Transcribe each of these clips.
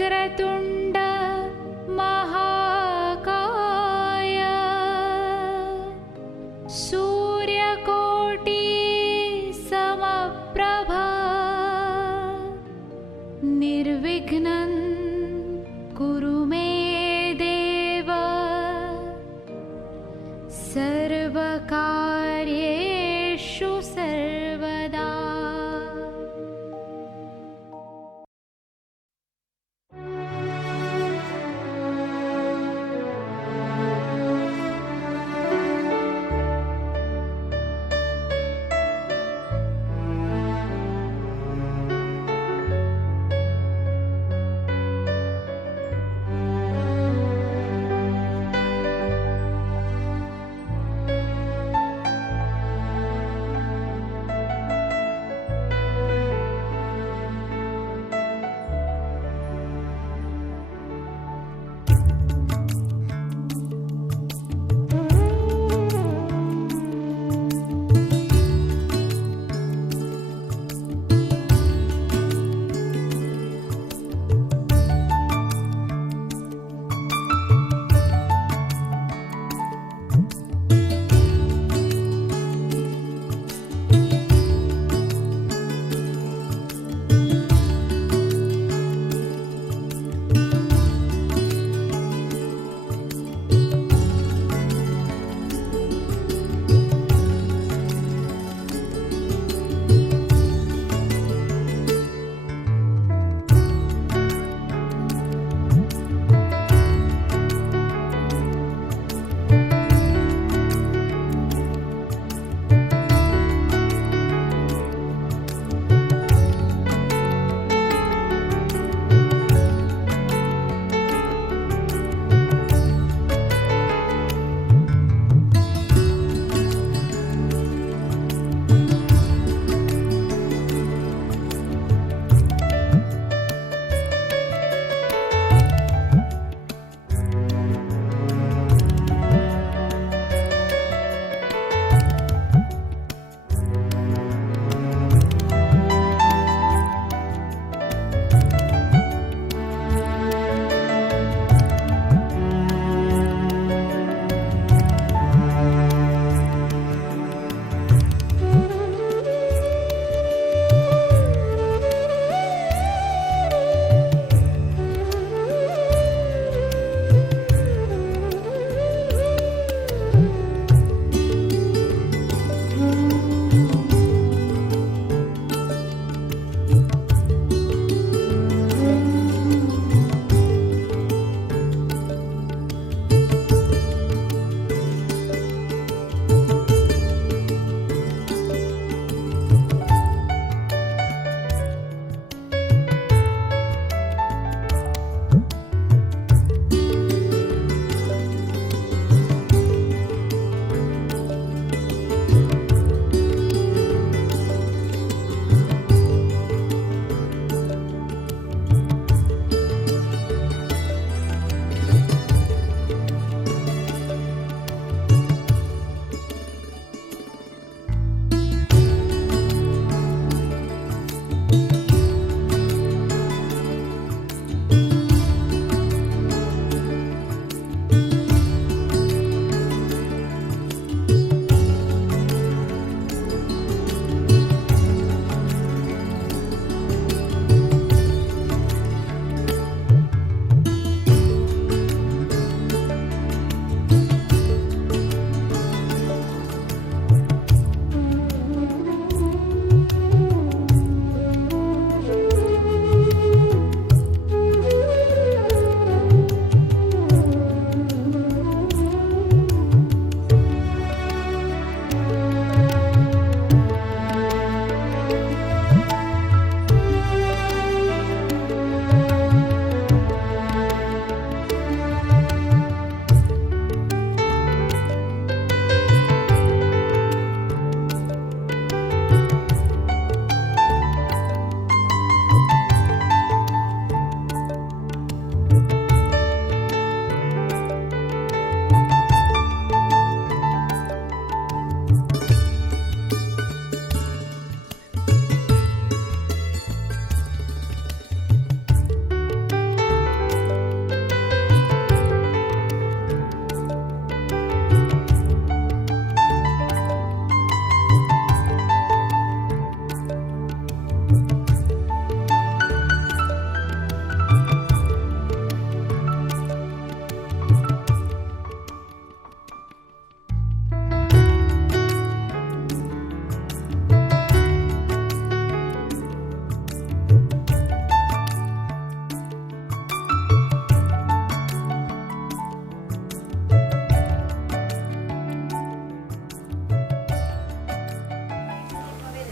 वक्रतुण्ड महाकाय सूर्यकोटि समप्रभा निर्विघ्नं कुरु मे देव सर्वकार्येषु सर्वदा।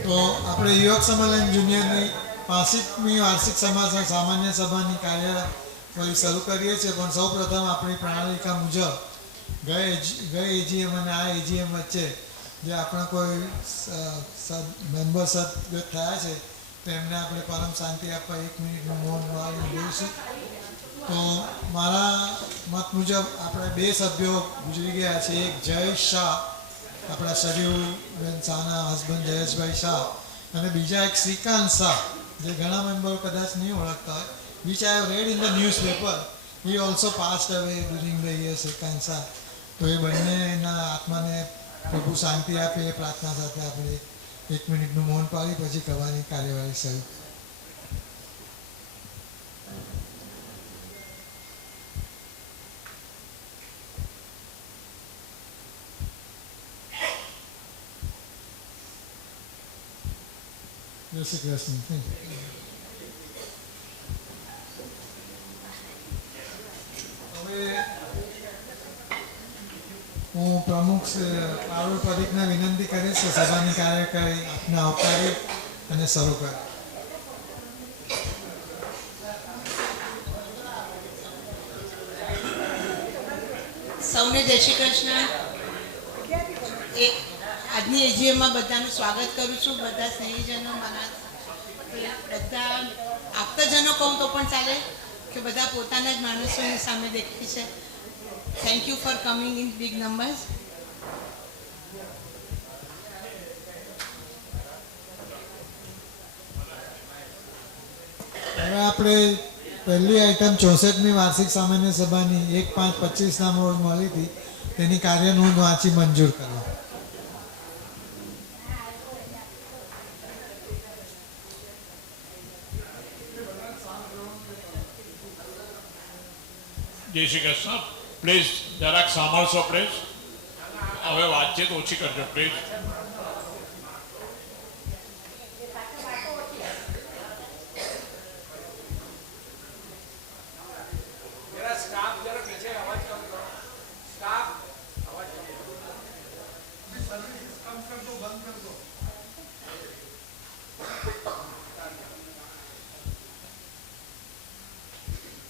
તો આપણે યુવક સંમેલન જુનિયરની 65મી વાર્ષિક સામાન્ય સભાની કાર્યવાહી શરૂ કરીએ છીએ. પણ સૌપ્રથમ આપણી પ્રણાલિકા મુજબ ગઈ એજીએમ અને આ એજીએમ વચ્ચે જે આપણા કોઈ મેમ્બર સદગત થયા છે તેમને આપણે પરમ શાંતિ આપવા 1 મિનિટનું મૌન લઈશું. તો મારા મત મુજબ આપણે 2 સભ્યો ગુજરી ગયા છે. એક જય શાહ, આપણા સરયુબેન શાહના હસબન્ડ જયેશભાઈ શાહ, અને બીજા એક શ્રીકાંત શાહ, જે ઘણા મેમ્બરો કદાચ નહીં ઓળખતા હોય. Which I have read in the newspaper. He also passed away during the year, Shrikant Shah. તો એ બંનેના આત્માને પ્રભુ શાંતિ આપે એ પ્રાર્થના સાથે આપણે 1 મિનિટનું મૌન પાડી પછી કરવાની કાર્યવાહી શરૂ. જય શ્રી કૃષ્ણ. હવે હું પ્રમુખ પારુલ પરીખને વિનંતી કરીશ કે સભાની કાર્યવાહી આપને આવકારી અને શરૂ કરે. સૌને જય શ્રી કૃષ્ણ. આજની એજીએમમાં બધાનું સ્વાગત કરું છું. બધા સ્નેહીજનો, મારા બધા આપતાજનો કહું તો પણ ચાલે કે બધા પોતાના જ માણસોની સામે દેખી છે. Thank you for coming in big numbers. હવે આપણે પહેલી આઈટમ 64મી વાર્ષિક સામાન્ય સભાની 1/5/25ના રોજ મળી હતી તેની કાર્યનોંધ વાંચી મંજૂર કરો. જય શ્રી કૃષ્ણ. પ્લીઝ જરાક સાંભળશો પ્લીઝ. હવે વાતચીત ઓછી કરજો પ્લીઝ.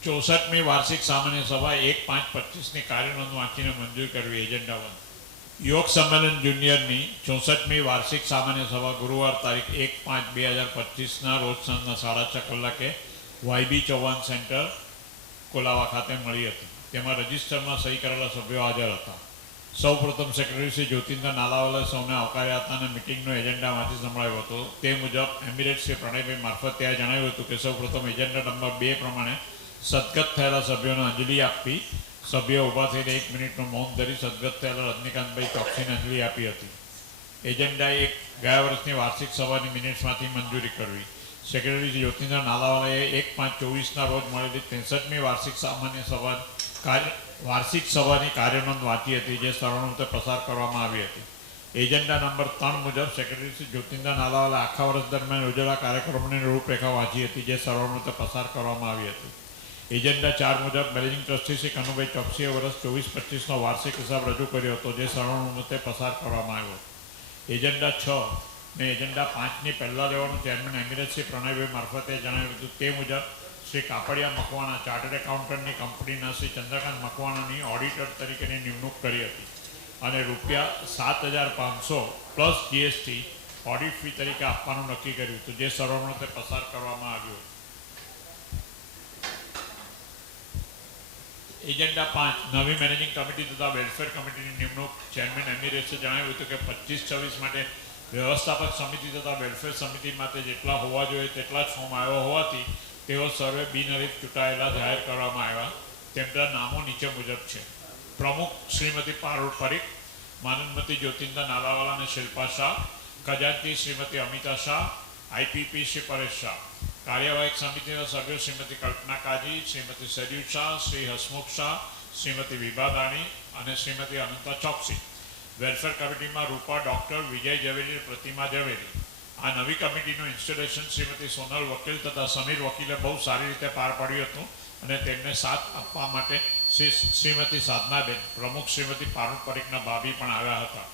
ચોસઠમી વાર્ષિક સામાન્ય સભા 1/5/25ની કાર્યનોંધ વાંચીને મંજૂર કરવી. એજન્ડા 1. યુવક સંમેલન જુનિયરની 64મી વાર્ષિક સામાન્ય સભા ગુરુવાર તારીખ 1/5/2025ના રોજ સાંજના 6:30 કલાકે વાયબી ચૌહાણ સેન્ટર કોલાવા ખાતે મળી હતી. તેમાં રજિસ્ટરમાં સહી કરેલા સભ્યો હાજર હતા. સૌપ્રથમ સેક્રેટરી શ્રી જ્યોતિન્દર નાલાવાલાએ સૌને આવકાર્યા હતા અને મિટિંગનો એજન્ડા વાંચી સંભળાવ્યો હતો. તે મુજબ એમિરેટ્સ શ્રી પ્રણયભાઈ મારફત ત્યાં જણાવ્યું હતું કે સૌપ્રથમ એજન્ડા નંબર 2 પ્રમાણે સદગત થયેલા સભ્યોને અંજલિ આપી. સભ્યો ઊભા થઈને 1 મિનિટનું મૌન ધરી સદગત થયેલા રજનીકાંતભાઈ ચોકસીને અંજલિ આપી હતી. એજન્ડા 1 ગયા વર્ષની વાર્ષિક સભાની મિનિટ્સમાંથી મંજૂરી કરવી. સેક્રેટરી જ્યોતિન્દર નાલાવાલાએ 1/5/24ના રોજ મળેલી 63મી વાર્ષિક સભાની કાર્યનોંધ વાંચી હતી, જે સર્વાનુમતે પસાર કરવામાં આવી હતી. એજન્ડા નંબર 3 મુજબ સેક્રેટરી શ્રી જ્યોતિન્દર નાલાવાલાએ આખા વર્ષ દરમિયાન યોજેલા કાર્યક્રમોની રૂપરેખા વાંચી હતી, જે સર્વાનુમતે પસાર કરવામાં આવી હતી. એજન્ડા 4 મુજબ મેનેજિંગ ટ્રસ્ટી શ્રી કનુભાઈ ચોકસીએ વર્ષ 24-25નો વાર્ષિક હિસાબ રજૂ કર્યો હતો, જે સર્વાનુમતે પસાર કરવામાં આવ્યો. એજન્ડા 6 ને એજન્ડા 5ની પહેલાં લેવાનું ચેરમેન એમિરેટ્સ શ્રી પ્રણયભાઈ મારફતે જણાવ્યું હતું. તે મુજબ શ્રી કાપડિયા મકવાણા ચાર્ટર્ડ એકાઉન્ટન્ટની કંપનીના શ્રી ચંદ્રકાંત મકવાણાની ઓડિટર તરીકેની નિમણૂક કરી હતી અને ₹7,500 પ્લસ જીએસટી ઓડિટ ફી તરીકે આપવાનું નક્કી કર્યું હતું, જે સર્વાનુમતે પસાર કરવામાં આવ્યું. એજન્ડા 5 નવી મેનેજિંગ કમિટી તથા વેલફેર કમિટીની નિમણૂક. ચેરમેન એમિરેટ્સે જણાવ્યું હતું કે 25-26 માટે વ્યવસ્થાપક સમિતિ તથા વેલફેર સમિતિ માટે જેટલા હોવા જોઈએ તેટલા જ ફોર્મ આવ્યા હોવાથી તેઓ સર્વે બિનહરીફ ચૂંટાયેલા જાહેર કરવામાં આવ્યા. તેમના નામો નીચે મુજબ છે. પ્રમુખ શ્રીમતી પારુલ પરીખ, માનનમતી જ્યોતિન્દર નાલાવાલા અને શિલ્પા શાહ, ખજાનચી શ્રીમતી અમિતા શાહ, આઈપીપી શ્રી પરેશ શાહ. કાર્યવાહક સમિતિના સભ્યો શ્રીમતી કલ્પના કાજી, શ્રીમતી સરયુ શાહ, શ્રી હસમુખ શાહ, શ્રીમતી વિભા દાણી અને શ્રીમતી અનંતા ચોકસી. વેલફેર કમિટીમાં રૂપા ડૉક્ટર, વિજય ઝવેરી, પ્રતિમા ઝવેરી. આ નવી કમિટીનું ઇન્સ્ટોલેશન શ્રીમતી સોનલ વકીલ તથા સમીર વકીલે બહુ સારી રીતે પાર પાડ્યું હતું અને તેમને સાથ આપવા માટે શ્રીમતી સાધનાબેન, પ્રમુખ શ્રીમતી પારુલ પરીખના ભાભી પણ આવ્યા હતા.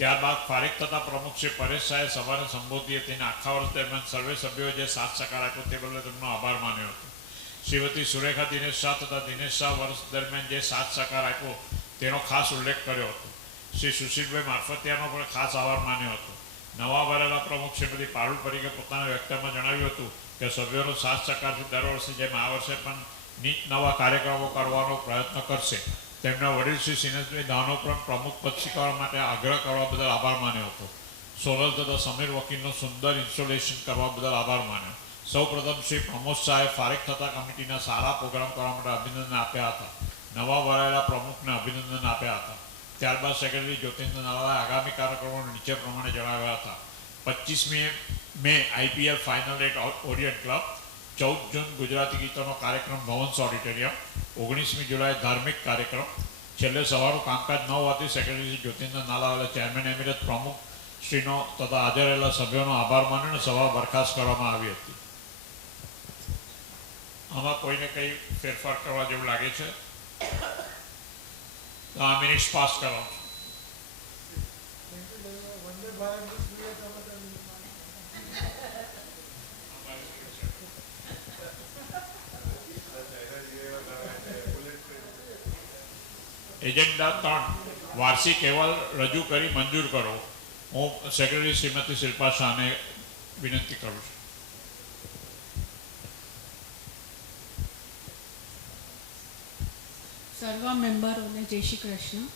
ત્યારબાદ ફારિક તથા પ્રમુખ શ્રી પરેશ શાહે સભાને સંબોધી હતી અને આખા વર્ષ દરમિયાન સર્વે સભ્યોએ જે સાથ સહકાર આપ્યો તે બદલે તેમનો આભાર માન્યો હતો. શ્રીમતી સુરેખા દિનેશ શાહ તથા દિનેશ શાહ વર્ષ દરમિયાન જે સાથ સહકાર આપ્યો તેનો ખાસ ઉલ્લેખ કર્યો હતો. શ્રી સુશીલભાઈ મારફતિયાનો પણ ખાસ આભાર માન્યો હતો. નવા વરેલા પ્રમુખ શ્રીમતી પારુલ પરીખે પોતાના વ્યક્તિમાં જણાવ્યું હતું કે સભ્યોનો સાથ સહકારથી દર વર્ષે જેમ આ વર્ષે પણ નીત નવા કાર્યક્રમો કરવાનો પ્રયત્ન કરશે. તેમના વડીલ શ્રી સિનેશભાઈ દાનો પણ પ્રમુખ પદ સ્વીકારવા માટે આગ્રહ કરવા બદલ આભાર માન્યો હતો. સોનલ તથા સમીર વકીલનો સુંદર ઇન્સ્ટોલેશન કરવા બદલ આભાર માન્યો. સૌપ્રથમ શ્રી પ્રમોદ શાહે ફારિક થતા કમિટીના સારા પ્રોગ્રામ કરવા માટે અભિનંદન આપ્યા હતા. નવા વરાયેલા પ્રમુખને અભિનંદન આપ્યા હતા. ત્યારબાદ સેક્રેટરી જ્યોતિન્દ્ર નાલાએ આગામી કાર્યક્રમો નીચે પ્રમાણે જણાવ્યા હતા. 25મી May IPL final at Orient Club, 14 June Gujarati ગીતોનો કાર્યક્રમ ભવન્સ ઓડિટોરિયમ, 19મી જુલાઈ ધાર્મિક કાર્યક્રમ. છેલ્લે સવારનું કામકાજ 9 વાગ્યે સેક્રેટરી જ્યોતિન્દ્ર નાલા ચેરમેન એમિરેટ પ્રમુખ શ્રીનો તથા હાજર રહેલા સભ્યોનો આભાર માન્યો અને સભા બરખાસ્ત કરવામાં આવી હતી. આમાં કોઈને કંઈ ફેરફાર કરવા જેવું લાગે છે તો આ મિનિટ્સ પાસ કરો. એજન્ડા 3 વાર્ષિક અહેવાલ રજૂ કરી મંજૂર કરો. હું સેક્રેટરી શ્રીમતી શિલ્પા શાહને વિનંતી કરું છું. સર્વ મેમ્બરોને જય શ્રી કૃષ્ણ.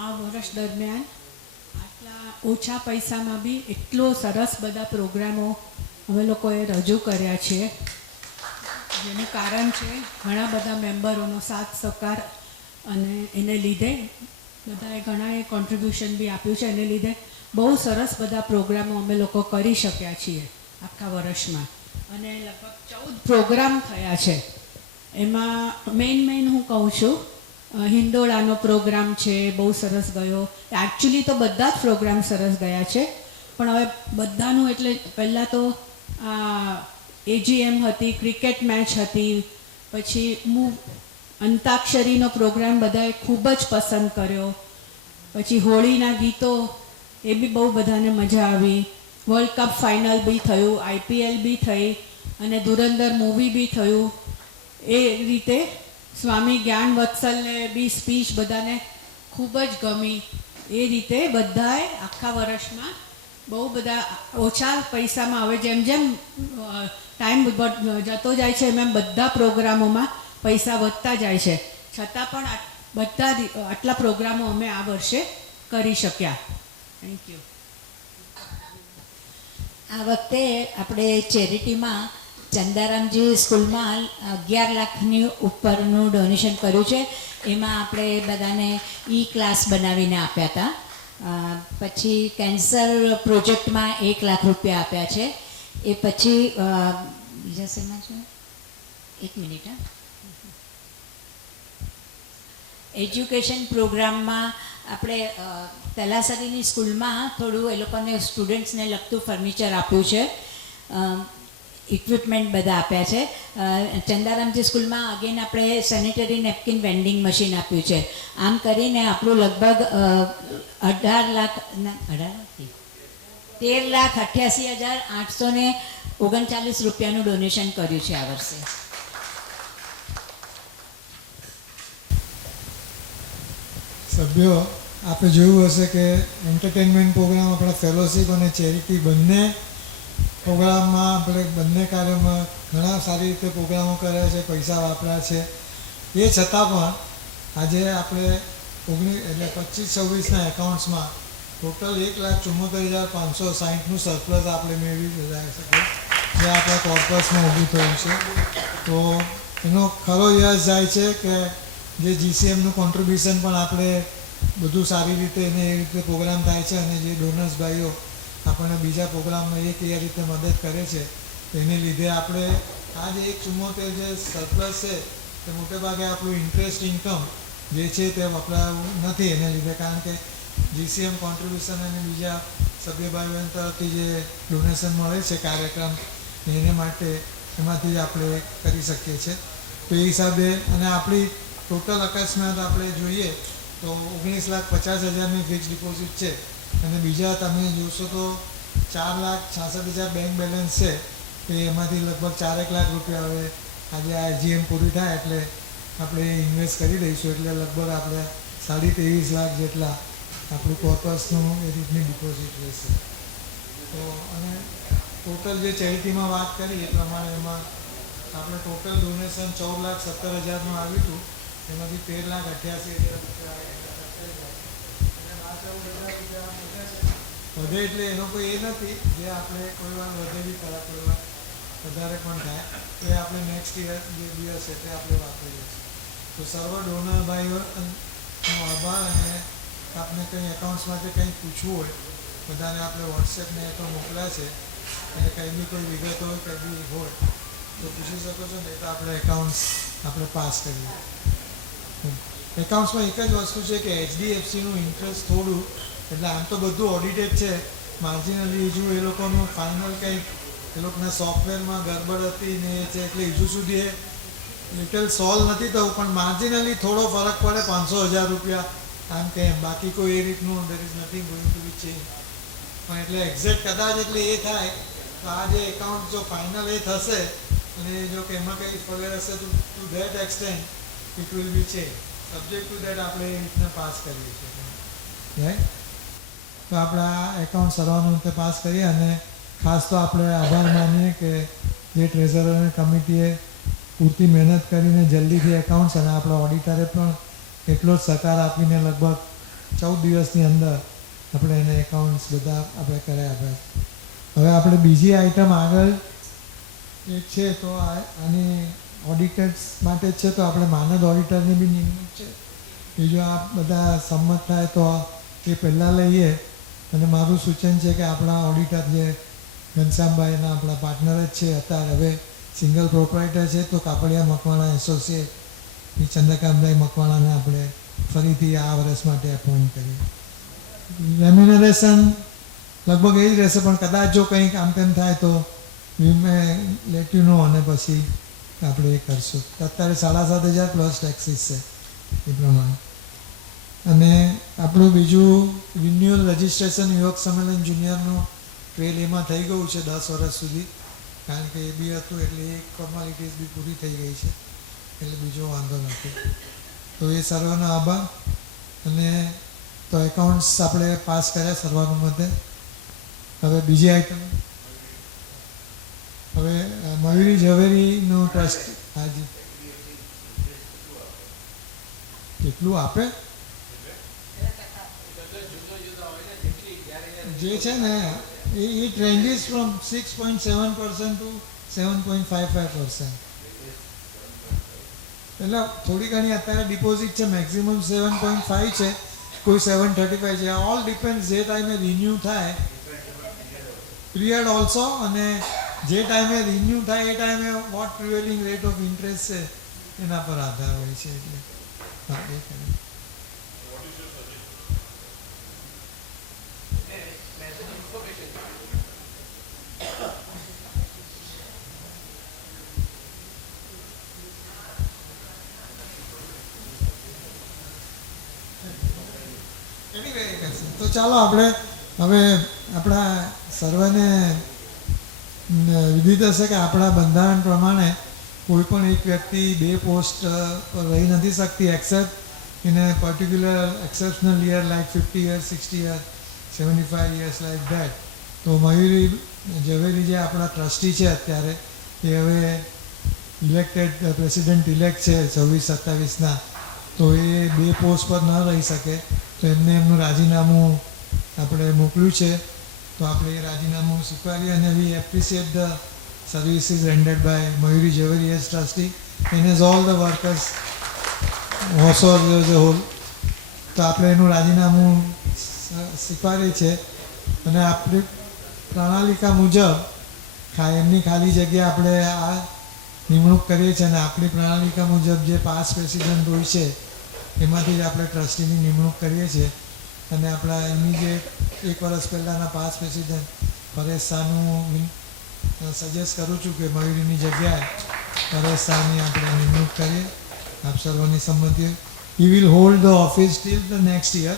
આ વર્ષ દરમિયાન આટલા ઓછા પૈસામાં બી એટલો સરસ બધા પ્રોગ્રામો અમે લોકોએ રજૂ કર્યા છે, જેનું કારણ છે ઘણા બધા મેમ્બરોનો સાથ સહકાર, અને એને લીધે બધાએ ઘણાએ કોન્ટ્રીબ્યુશન બી આપ્યું છે. એને લીધે બહુ સરસ બધા પ્રોગ્રામો અમે લોકો કરી શક્યા છીએ આખા વર્ષમાં, અને લગભગ 14 પ્રોગ્રામ થયા છે. એમાં મેઇન હું કહું છું, હિંદોળાનો પ્રોગ્રામ છે, બહુ સરસ ગયો. એકચ્યુઅલી તો બધા જ પ્રોગ્રામ સરસ ગયા છે, પણ હવે બધાનું એટલે પહેલાં તો AGM હતી, ક્રિકેટ મેચ હતી, પછી અંતાક્ષરીનો પ્રોગ્રામ બધાએ ખૂબ જ પસંદ કર્યો. પછી હોળીના ગીતો એ બી બહુ બધાને મજા આવી. વર્લ્ડ કપ ફાઇનલ બી થયું, IPL બી થઈ, અને ધુરંધર મૂવી બી થયું. એ રીતે સ્વામી જ્ઞાન વત્સલને બી સ્પીચ બધાને ખૂબ જ ગમી. એ રીતે બધાએ આખા વર્ષમાં બહુ બધા ઓછા પૈસામાં, હવે જેમ જેમ ટાઈમ જતો જાય છે એમ બધા પ્રોગ્રામોમાં પૈસા વધતા જાય છે, છતાં પણ બધા આટલા પ્રોગ્રામો અમે આ વર્ષે કરી શક્યા. Thank you. આ વખતે આપણે ચેરિટીમાં ચંદારામજી સ્કૂલમાં 11 લાખની ઉપરનું ડોનેશન કર્યું છે. એમાં આપણે બધાને ક્લાસ બનાવીને આપ્યા હતા. પછી કેન્સર પ્રોજેક્ટમાં 1 લાખ રૂપિયા આપ્યા છે. એ પછી બીજા શેમાં છે, 1 મિનિટ, એજ્યુકેશન પ્રોગ્રામમાં આપણે તલાસરીની સ્કૂલમાં થોડું એ લોકોને સ્ટુડન્ટ્સને લગતું ફર્નિચર આપ્યું છે, ઇક્વિપમેન્ટ બધા આપ્યા છે. ચંદારામજી સ્કૂલમાં અગેન આપણે સેનિટરી નેપકિન વેન્ડિંગ મશીન આપ્યું છે. આમ કરીને આપણું લગભગ 13,88,839 રૂપિયાનું ડોનેશન કર્યું છે આ વર્ષે. સભ્યો, આપણે જોયું હશે કે એન્ટરટેનમેન્ટ પ્રોગ્રામ, આપણા ફેલોશિપ અને ચેરિટી બંને પ્રોગ્રામમાં, આપણે બંને કાર્યોમાં ઘણા સારી રીતે પ્રોગ્રામો કર્યા છે, પૈસા વાપર્યા છે. એ છતાં પણ આજે આપણે 25-26ના એકાઉન્ટ્સમાં ટોટલ 1,74,560નું સરપ્લસ આપણે મેળવી રહ્યા શકીએ, જે આપણા કોર્પસમાં ઊભું થયું છે. તો એનો ખરો યશ જાય છે કે જે GCMનું કોન્ટ્રીબ્યુશન પણ આપણે બધું સારી રીતે એને એ રીતે પ્રોગ્રામ થાય છે, અને જે ડોનર્સ ભાઈઓ આપણને બીજા પ્રોગ્રામમાં એ રીતે મદદ કરે છે, એને લીધે આપણે આ જે 1,74 જે સરપ્લસ છે તે મોટેભાગે આપણું ઇન્ટરેસ્ટ ઇન્કમ જે છે તે વપરાયું નથી એને લીધે, કારણ કે GCM કોન્ટ્રીબ્યુશન અને બીજા સભ્ય ભાઈઓ તરફથી જે ડોનેશન મળે છે કાર્યક્રમ, એને માટે એમાંથી જ આપણે કરી શકીએ છીએ. તો એ હિસાબે, અને આપણી ટોટલ અકસ્માત આપણે જોઈએ તો 19,50,000ની ફિક્સ ડિપોઝિટ છે અને બીજા તમે જોશો તો 4,66,000 બેંક બેલેન્સ છે. એ એમાંથી લગભગ 4 લાખ રૂપિયા હવે આજે આ એજીએમ પૂરી થાય એટલે આપણે ઇન્વેસ્ટ કરી દઈશું, એટલે લગભગ આપણે 23.5 લાખ જેટલા આપણું કોર્પસનું એ રીતની ડિપોઝિટ રહેશે. તો અને ટોટલ જે ચેરિટીમાં વાત કરી એ પ્રમાણે એમાં આપણે ટોટલ ડોનેશન 14,70,000નું આવ્યું હતું, એમાંથી 13,88,000 રૂપિયા વધે. એટલે એ લોકો એ નથી જે આપણે કોઈ વાર વધે બી ખરા, કોઈ વાર વધારે પણ થાય, એ આપણે નેક્સ્ટ યર જે દિવસ છે તે આપણે વાપરીએ છીએ. તો સર્વ ડોનર ભાઈઓનો આભાર. અને આપને કંઈ એકાઉન્ટ્સ માટે કંઈ પૂછવું હોય બધાને આપણે વોટ્સએપને તો મોકલ્યા છે, અને કંઈ બી કોઈ વિગત હોય કંઈ બી હોય તો પૂછી શકો છો, નહીં તો આપણે એકાઉન્ટ્સ આપણે પાસ કરીએ. એકાઉન્ટ્સમાં એક જ વસ્તુ છે કે HDFCનું ઇન્ટરેસ્ટ થોડું, એટલે આમ તો બધું ઓડિટેડ છે, માર્જિનલી હજુ એ લોકોનું ફાઇનલ કંઈક એ લોકોના સોફ્ટવેરમાં ગડબડ હતી ને એ છે, એટલે હજુ સુધી એ લિટલ સોલ્વ નથી થયું, પણ માર્જિનલી થોડો ફરક પડે 500,000 રૂપિયા આમ કે એમ. બાકી કોઈ એ રીતનું there is nothing going to be change. પણ એટલે એક્ઝેક્ટ કદાચ એટલે એ થાય તો આ જે એકાઉન્ટ જો ફાઇનલ એ થશે અને જો કે એમાં કંઈ ફગર હશે two that extent it will be change. Subject to that આપણે એ રીતના પાસ કરીએ છીએ, રાઈટ. તો આપણે આ એકાઉન્ટ સર્વાનું રીતે પાસ કરીએ. અને ખાસ તો આપણે આભાર માનીએ કે જે ટ્રેઝરર અને કમિટીએ પૂરતી મહેનત કરીને જલ્દીથી એકાઉન્ટ્સ, અને આપણા ઓડિટરે પણ એટલો જ સહકાર આપીને લગભગ 14 દિવસની અંદર આપણે એને એકાઉન્ટ્સ બધા આપણે કર્યા હતા. હવે આપણે બીજી આઈટમ આગળ એ છે તો આની ઓડિટર્સ માટે જ છે, તો આપણે માનદ ઓડિટરની બી નિમણૂક છે. બીજું આ બધા સંમત થાય તો એ પહેલાં લઈએ. અને મારું સૂચન છે કે આપણા ઓડિટર જે ઘનશ્યામભાઈના આપણા પાર્ટનર જ છે અત્યારે, હવે સિંગલ પ્રોપરાઇટર છે, તો કાપડિયા મકવાણા એસોસિએટ એ ચંદ્રકાંતભાઈ મકવાણાને આપણે ફરીથી આ વર્ષ માટે એપોઇન્ટ કરીએ. રેમ્યુનરેશન લગભગ એ જ રહેશે, પણ કદાચ જો કંઈક આમ તેમ થાય તો વી મે લેટ યુ નો, અને પછી આપણે એ કરશું. અત્યારે 7,500 પ્લસ ટેક્સીસ છે એ પ્રમાણે. અને આપણું બીજું રિન્યુઅલ રજિસ્ટ્રેશન યુવક સંમેલન જુનિયરનું 12A થઈ ગયું છે 10 વર્ષ સુધી, કારણ કે એ બી હતું એટલે એક ફોર્માલિટીઝ બી પૂરી થઈ ગઈ છે, એટલે બીજો વાંધો નથી. તો એ સર્વનો આભાર. અને તો એકાઉન્ટ્સ આપણે પાસ કર્યા સર્વાનુમતે. હવે બીજી આઈટમ, હવે મયુરી ઝવેરીનું ટ્રસ્ટ. હાજી, કેટલું આપે જે છે ને it ranges from 6.7% to 7.55%. એટલે થોડી ઘણી અત્યારે ડિપોઝિટ છે, મેક્સિમમ 7.5 છે, કોઈ 7.35 છે. ઓલ ડિપેન્ડ્સ જે ટાઈમે રિન્યુ થાય પીરિયડ ઓલ્સો, અને જે ટાઈમે રિન્યુ થાય એ ટાઈમે what prevailing rate of interest છે એના પર આધાર હોય છે. એટલે હા, એ ખરું. તો ચાલો આપણે હવે આપણા સર્વને વિદિત હશે કે આપણા બંધારણ પ્રમાણે કોઈ પણ એક વ્યક્તિ 2 પોસ્ટ પર રહી નથી શકતી accept in A particular exceptional year like 50 years, 60 years, 75 years like that. તો મયુરી ઝવેરી જે આપણા ટ્રસ્ટી છે અત્યારે, એ હવે ઇલેક્ટેડ પ્રેસિડેન્ટ ઇલેક્ટ છે 26-27ના, તો એ 2 પોસ્ટ પર ન રહી શકે, તો એમને એમનું રાજીનામું આપણે મોકલ્યું છે. તો આપણે એ રાજીનામું સ્વીકારીએ અને we appreciate the services rendered by Mayuri Zaveri as trustee and as all the workers also as a whole. તો આપણે એનું રાજીનામું સ્વીકારીએ છીએ અને આપણી પ્રણાલિકા મુજબ એમની ખાલી જગ્યા આપણે આ નિમણૂક કરીએ છીએ. અને આપણી પ્રણાલિકા મુજબ જે પાસ પ્રેસિડેન્ટ હોય છે એમાંથી જ આપણે ટ્રસ્ટીની નિમણૂક કરીએ છીએ. અને આપણા ઇમિડિયેટ 1 વર્ષ પહેલાંના પાસ પ્રેસિડેન્ટ પરેશ શાહનું સજેસ્ટ કરું છું કે મયુરીની જગ્યાએ પરેશ શાહની આપણે નિમણૂક કરીએ આપ સર્વની સંમતિ. he will hold the office till the next year,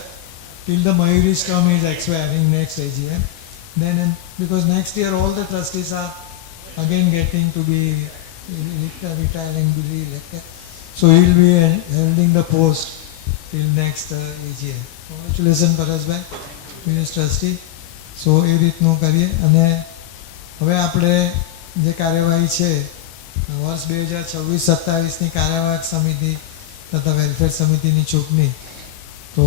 till the Mayuri's term is expiring next AGM. Then, because next year all the trustees are again getting to be retiring, be re-elected. So he will be holding the post till next AGM. Congratulations Pareshbhai, previous trustee. સો એ રીતનું કરીએ. અને હવે આપણે જે કાર્યવાહી છે વર્ષ 2026-27ની કાર્યવાહક સમિતિ તથા વેલફેર સમિતિની ચૂંટણી, તો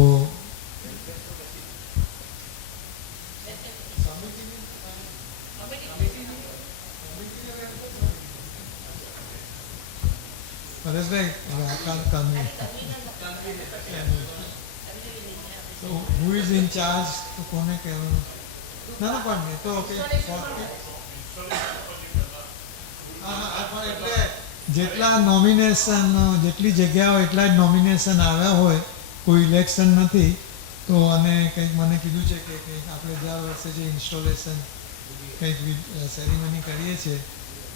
પરેશભાઈ હવે આકાર કામની તો હુ ઇઝ ઇન ચાર્જ, તો કોને કહેવાનું? ના ના પણ એ તો ઓકે. હા પણ એટલે જેટલા નોમિનેશન, જેટલી જગ્યાઓ એટલા જ નોમિનેશન આવ્યા હોય, કોઈ ઇલેક્શન નથી. તો અને કંઈક મને કીધું છે કે કંઈક આપણે દર વર્ષે જે ઇન્સ્ટોલેશન કંઈક સેરેમની કરીએ છીએ,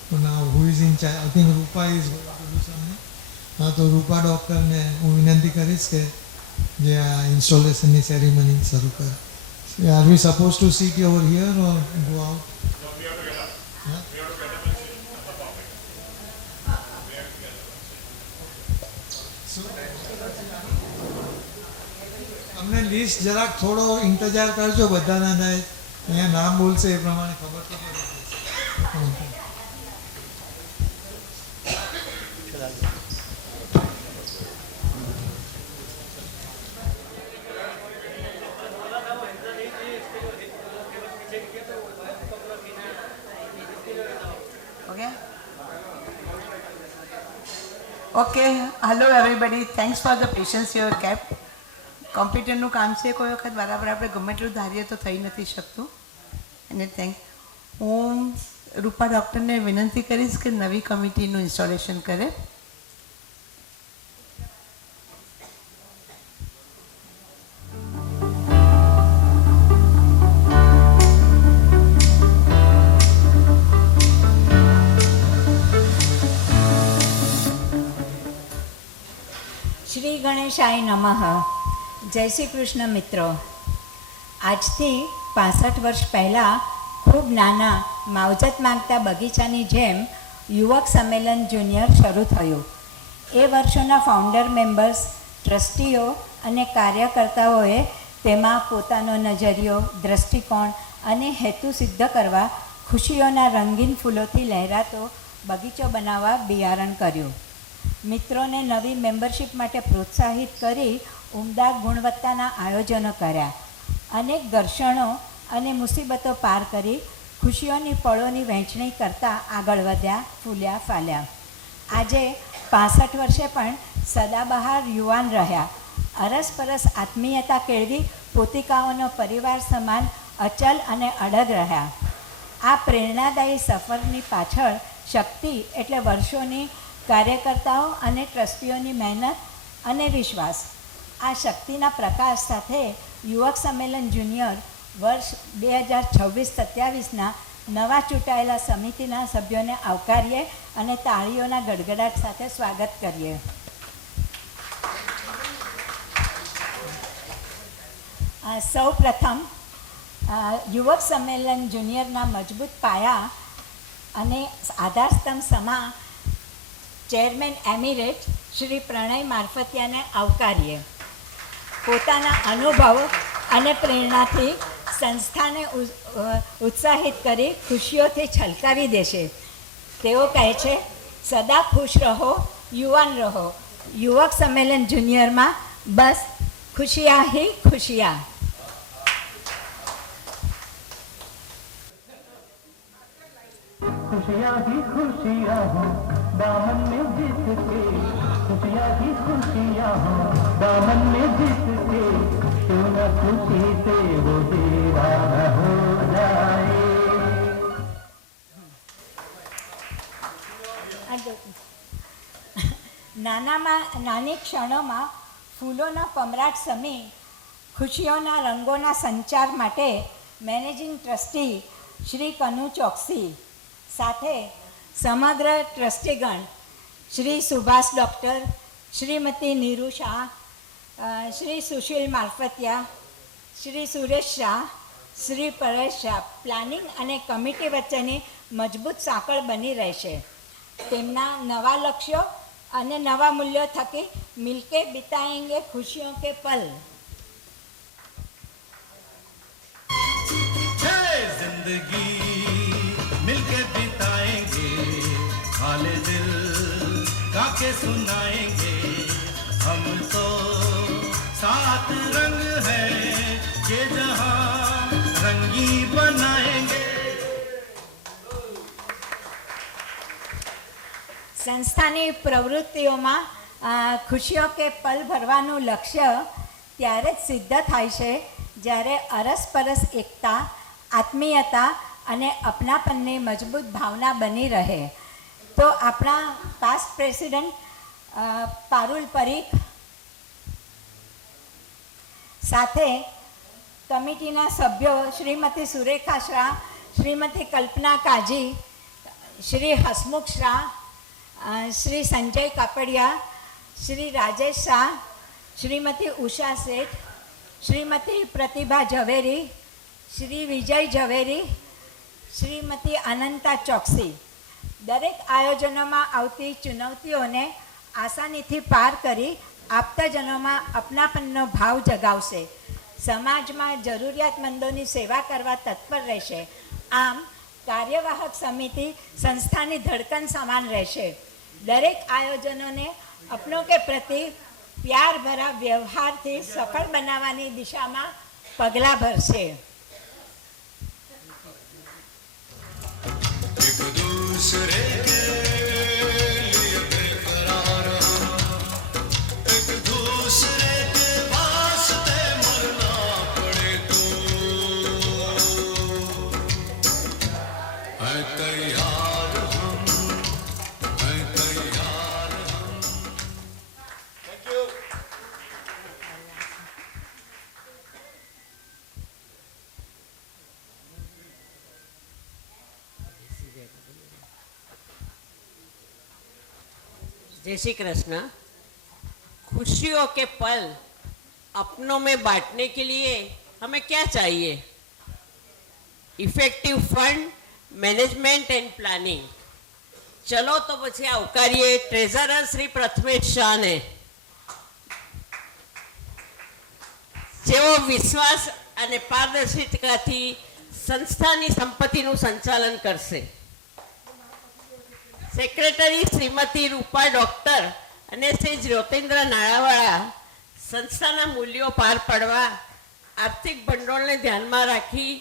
તો ના who is in charge? I think Rupa is સામને. હા, તો રૂપા ડૉક્ટરને હું વિનંતી કરીશ કે જે આ ઇન્સ્ટોલેશનની સેરેમની શરૂ કરે. Are we suppose to sit over here or go out? અમને લિસ્ટ જરાક થોડો ઇંતજાર કરજો બધાના થાય. અહીંયા નામ બોલશે એ પ્રમાણે ખબર તો પડે. Okay, hello everybody, thanks for the patience you kept. કોમ્પ્યુટરનું કામ છે, કોઈ વખત બરાબર આપણે ગમે એટલું ધારીએ તો થઈ નથી શકતું. અને હું રૂપા ડૉક્ટરને વિનંતી કરીશ કે નવી કમિટીનું ઇન્સ્ટોલેશન કરે. શ્રી ગણેશાય નમઃ. જય શ્રી કૃષ્ણ મિત્રો. આજથી 65 વર્ષ પહેલાં ખૂબ નાના માવજત માંગતા બગીચાની જેમ યુવક સંમેલન જુનિયર શરૂ થયું. એ વર્ષોના ફાઉન્ડર મેમ્બર્સ, ટ્રસ્ટીઓ અને કાર્યકર્તાઓએ તેમાં પોતાનો નજરિયો, દૃષ્ટિકોણ અને હેતુ સિદ્ધ કરવા ખુશીઓના રંગીન ફૂલોથી લહેરાતો બગીચો બનાવવા બિયારણ કર્યું. મિત્રોને નવી મેમ્બરશિપ માટે પ્રોત્સાહિત કરી ઉમદા ગુણવત્તાના આયોજનો કર્યા. અનેક ઘર્ષણો અને મુસીબતો પાર કરી ખુશીઓની પળોની વહેંચણી કરતાં આગળ વધ્યા, ફૂલ્યા ફાલ્યા. આજે 65 વર્ષે પણ સદાબહાર યુવાન રહ્યા. અરસપરસ આત્મીયતા કેળવી પોતિકાઓનો પરિવાર સમાન અચલ અને અડગ રહ્યા. આ પ્રેરણાદાયી સફરની પાછળ શક્તિ એટલે વર્ષોની કાર્યકર્તાઓ અને ટ્રસ્ટીઓની મહેનત અને વિશ્વાસ. આ શક્તિના પ્રકાશ સાથે યુવક સંમેલન જુનિયર વર્ષ 2026-27ના નવા ચૂંટાયેલા સમિતિના સભ્યોને આવકારીએ અને તાળીઓના ગડગડાટ સાથે સ્વાગત કરીએ. સૌ પ્રથમ યુવક સંમેલન જુનિયરના મજબૂત પાયા અને આધારસ્તંભ સમા ચેરમેન એમિરેટ શ્રી પ્રણય મારફતિયાને આવકારીએ. પોતાના અનુભવો અને પ્રેરણાથી સંસ્થાને ઉત્સાહિત કરી ખુશીઓથી છલકાવી દેશે. તેઓ કહે છે, સદા ખુશ રહો, યુવાન રહો. યુવક સંમેલન જુનિયરમાં બસ ખુશિયા હી ખુશિયા. खुशियाँ ही खुशियाँ हो दामन में जिसके, खुशियाँ ही खुशियाँ हो दामन में जिसके, क्यों न खुशी से वो दीवाना हो जाए. નાની ક્ષણોમાં ફૂલોના પમરાટ સમી ખુશીઓના રંગોના સંચાર માટે મેનેજિંગ ટ્રસ્ટી શ્રી કનુ ચોકસી સાથે સમગ્ર ટ્રસ્ટીગણ શ્રી સુભાષ ડૉક્ટર, શ્રીમતી નીરુ શાહ, શ્રી સુશીલ મારફતિયા, શ્રી સુરેશ શાહ, શ્રી પરેશ શાહ પ્લાનિંગ અને કમિટી વચ્ચેની મજબૂત સાંકળ બની રહેશે. તેમના નવા લક્ષ્યો અને નવા મૂલ્યો થકી મિલકે બિતાએંગે ખુશીઓ કે પલ. जिंदगी मिलके बिताएंगे, हाले दिल गा के सुनाएंगे, हम तो सात रंग है ये जहां रंगी बनाएंगे. સંસ્થાની પ્રવૃત્તિઓમાં ખુશીઓ કે પલ ભરવાનું લક્ષ્ય ત્યારે જ સિદ્ધ થાય છે જ્યારે અરસપરસ એકતા, આત્મીયતા અને અપનાપનની મજબૂત ભાવના બની રહે. તો આપણા પાસ્ટ પ્રેસિડેન્ટ પારુલ પરીખ સાથે કમિટીના સભ્યો શ્રીમતી સુરેખા શાહ, શ્રીમતી કલ્પના કાજી, શ્રી હસમુખ શાહ, શ્રી સંજય કાપડિયા, શ્રી રાજેશ શાહ, શ્રીમતી ઉષા શેઠ, શ્રીમતી પ્રતિભા ઝવેરી, શ્રી વિજય ઝવેરી, શ્રીમતી અનંતા ચોકસી દરેક આયોજનોમાં આવતી ચુનૌતીઓને આસાનીથી પાર કરી આપતાજનોમાં અપનાપનનો ભાવ જગાવશે. સમાજમાં જરૂરિયાતમંદોની સેવા કરવા તત્પર રહેશે. આમ કાર્યવાહક સમિતિ સંસ્થાની ધડકન સમાન રહેશે. દરેક આયોજનોને અપનો કે પ્રતિ પ્યાર ભરા વ્યવહારથી સફળ બનાવવાની દિશામાં પગલાં ભરશે. एक दूसरे के लिए बेकरार हम, एक दूसरे के वास्ते मरना पड़े तो है तैयार हम, है तैयार हम. Thank you. जय श्री कृष्ण. खुशियों के पल अपनों में बांटने के लिए हमें क्या चाहिए? Effective fund management and planning. चलो तो પછી આવકારીએ ટ્રેઝરર શ્રી પ્રથમેશ શાહને, જેઓ વિશ્વાસ અને પારદર્શિતાથી સંસ્થાની સંપત્તિનું સંચાલન કરશે. સેક્રેટરી શ્રીમતી રૂપા ડૉક્ટર અને શ્રી જ્યોતિન્દ્ર નાણાવાળા સંસ્થાના મૂલ્યો પાર પાડવા આર્થિક ભંડોળને ધ્યાનમાં રાખી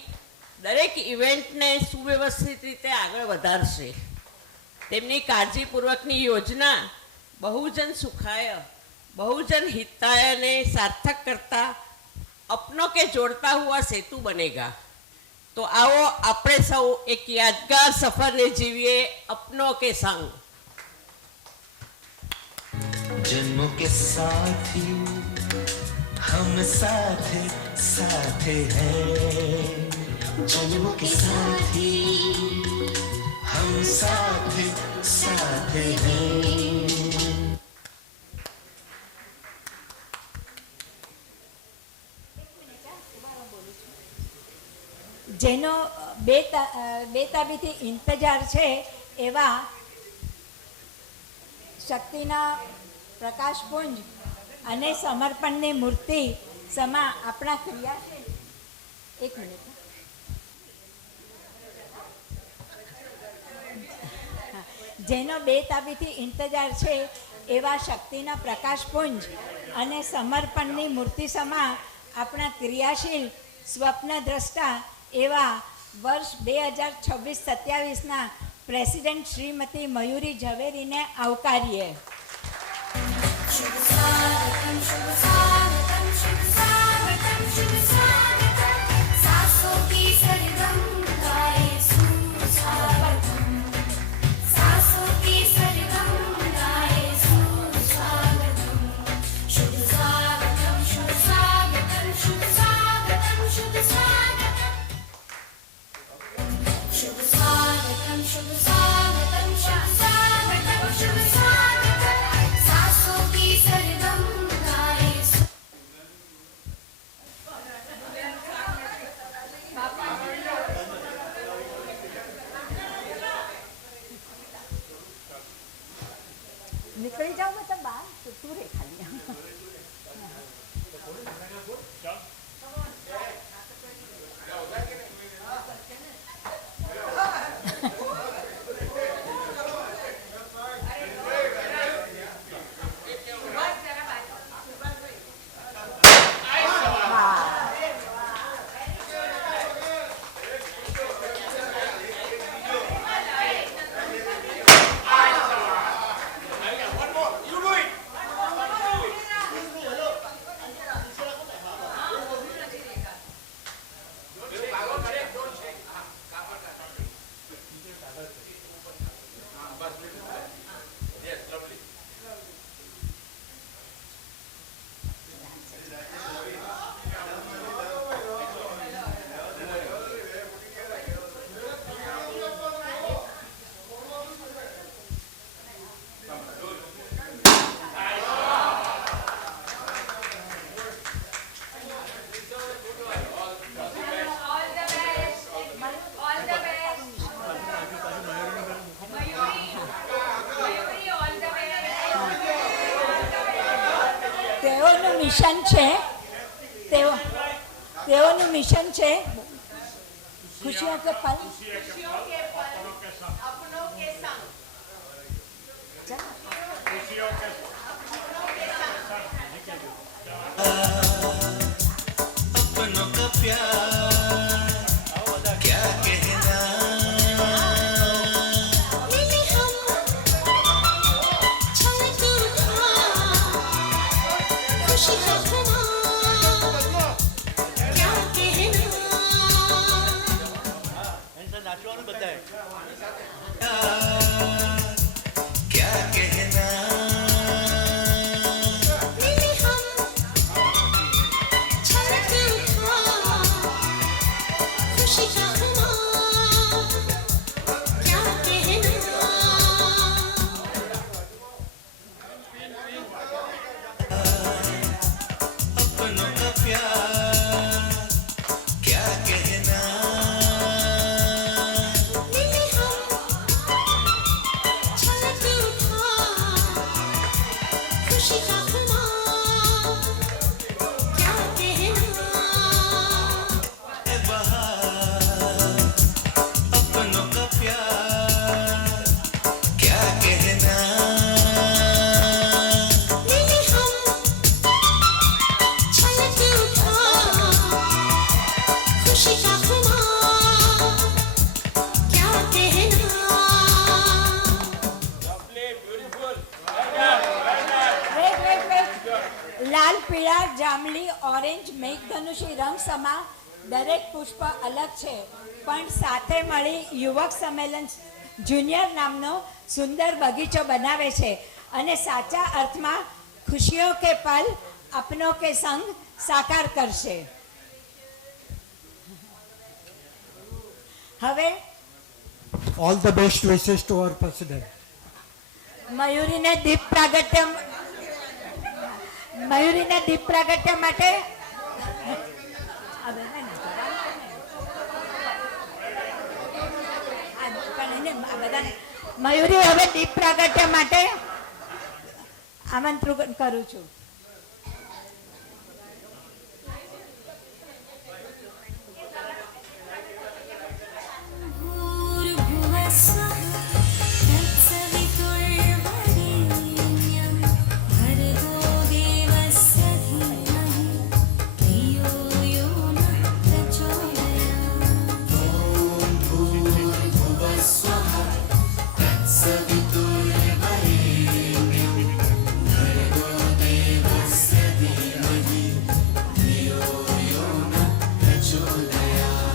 દરેક ઇવેન્ટને સુવ્યવસ્થિત રીતે આગળ વધારશે. તેમની કાળજીપૂર્વકની યોजना બહુજન સુખાય, બહુજન હિતાયને સાર્થક કરતા अपनों के जोड़ता हुआ सेतु बनेगा. तो आओ આપણે સૌ એક યાદગાર સફરને જીવીએ अपनों के संग. जन्मों के साथी हम साथ साथ हैं, जन्मों के साथी हम साथ साथ हैं. જેનો બેતાબીથી ઇંતજાર છે એવા શક્તિના પ્રકાશપુંજ અને સમર્પણની મૂર્તિ સમા આપણા ક્રિયાશીલ એક મિનિટ જેનો બેતાબીથી ઇંતજાર છે એવા શક્તિના પ્રકાશપુંજ અને સમર્પણની મૂર્તિ સમા આપણા ક્રિયાશીલ સ્વપ્નદ્રષ્ટા એવા વર્ષ 2026-27ના પ્રેસિડેન્ટ શ્રીમતી મયુરી ઝવેરીને આવકારીએ. शुभ स्वागतम शुभ स्वागतम शुभ स्वागतम शुभ स्वागतम મિશન છે તેઓનું મિશન છે ખુશીઓ કે પલ अपनों का प्यार क्या कहना मिले हम छलक उठा खुशी का खुमार क्या क्या कहना मिले हम छलक उठा खुशी का खुमार क्या अपनों का प्यार क्या कहना मिले हम छलक उठा खुशी का खुमार क्या बहार अपनों का प्यार क्या कहना मिले हम छलक उठा खुशी का खुमार क्या લાલ પીળા જાંબલી ઓરેન્જ મેઘધનુષી રંગ સમા દરેક પુષ્પ અલગ છે પણ સાથે મળી યુવક સંમેલન જુનિયર નામનો સુંદર બગીચો બનાવે છે અને સાચા અર્થમાં ખુશીઓ કે પલ અપનો કે સંગ સાકાર કરશે. હવે All the best wishes to our president. મયુરીને દીપ પ્રાગટ્ય માટે મયુરી હવે દીપ પ્રાગટ્ય માટે આમંત્રણ કરું છું. भूर्भुवः स्वः तत्सवितुर्वरेण्यं भर्गो देवस्य धीमहि धियो यो नः प्रचोदयात् भूर्भुवः स्वः तत्सवितुर्वरेण्यं भर्गो देवस्य धीमहि धियो यो नः प्रचोदयात्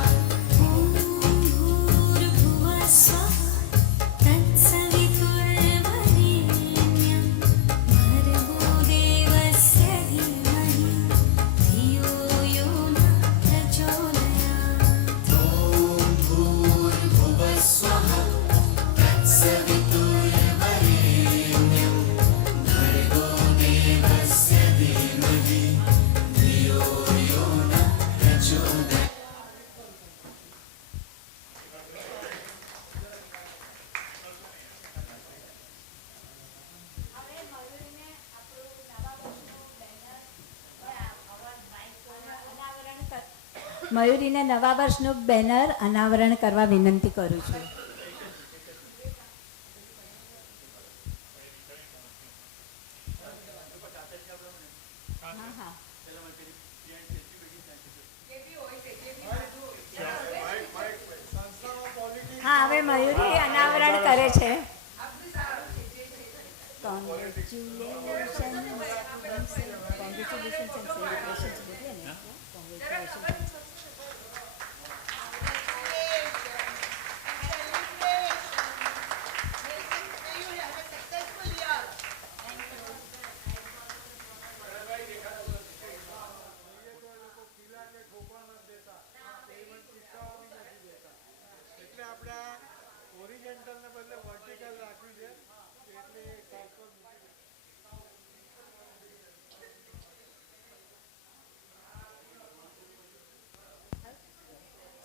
મયુરીને નવા વર્ષનું બેનર અનાવરણ કરવા વિનંતી કરું છું. હા હવે મયુરી અનાવરણ કરે છે. એટલે આપણા ઓરિજેન્ટલને બદલે વર્ટિકલ રાખ્યું છે એટલે કાર્પલ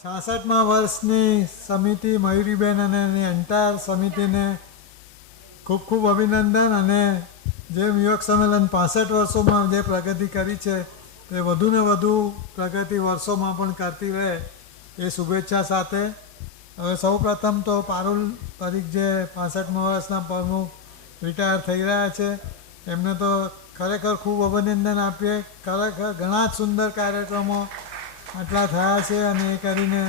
66મા વર્ષની સમિતિ મયુરીબેન અને એની એન્ટાયર સમિતિને ખૂબ ખૂબ અભિનંદન અને જેમ યુવક સંમેલન 65 વર્ષોમાં જે પ્રગતિ કરી છે તે વધુ ને વધુ પ્રગતિ વર્ષોમાં પણ કરતી રહે એ શુભેચ્છા સાથે હવે સૌ પ્રથમ તો પારુલ પરીખ જે 65મા વર્ષના પ્રમુખ રિટાયર થઈ રહ્યા છે એમને તો ખરેખર ખૂબ અભિનંદન આપીએ. ખરેખર ઘણા જ સુંદર કાર્યક્રમો આટલા થયા છે અને એ કરીને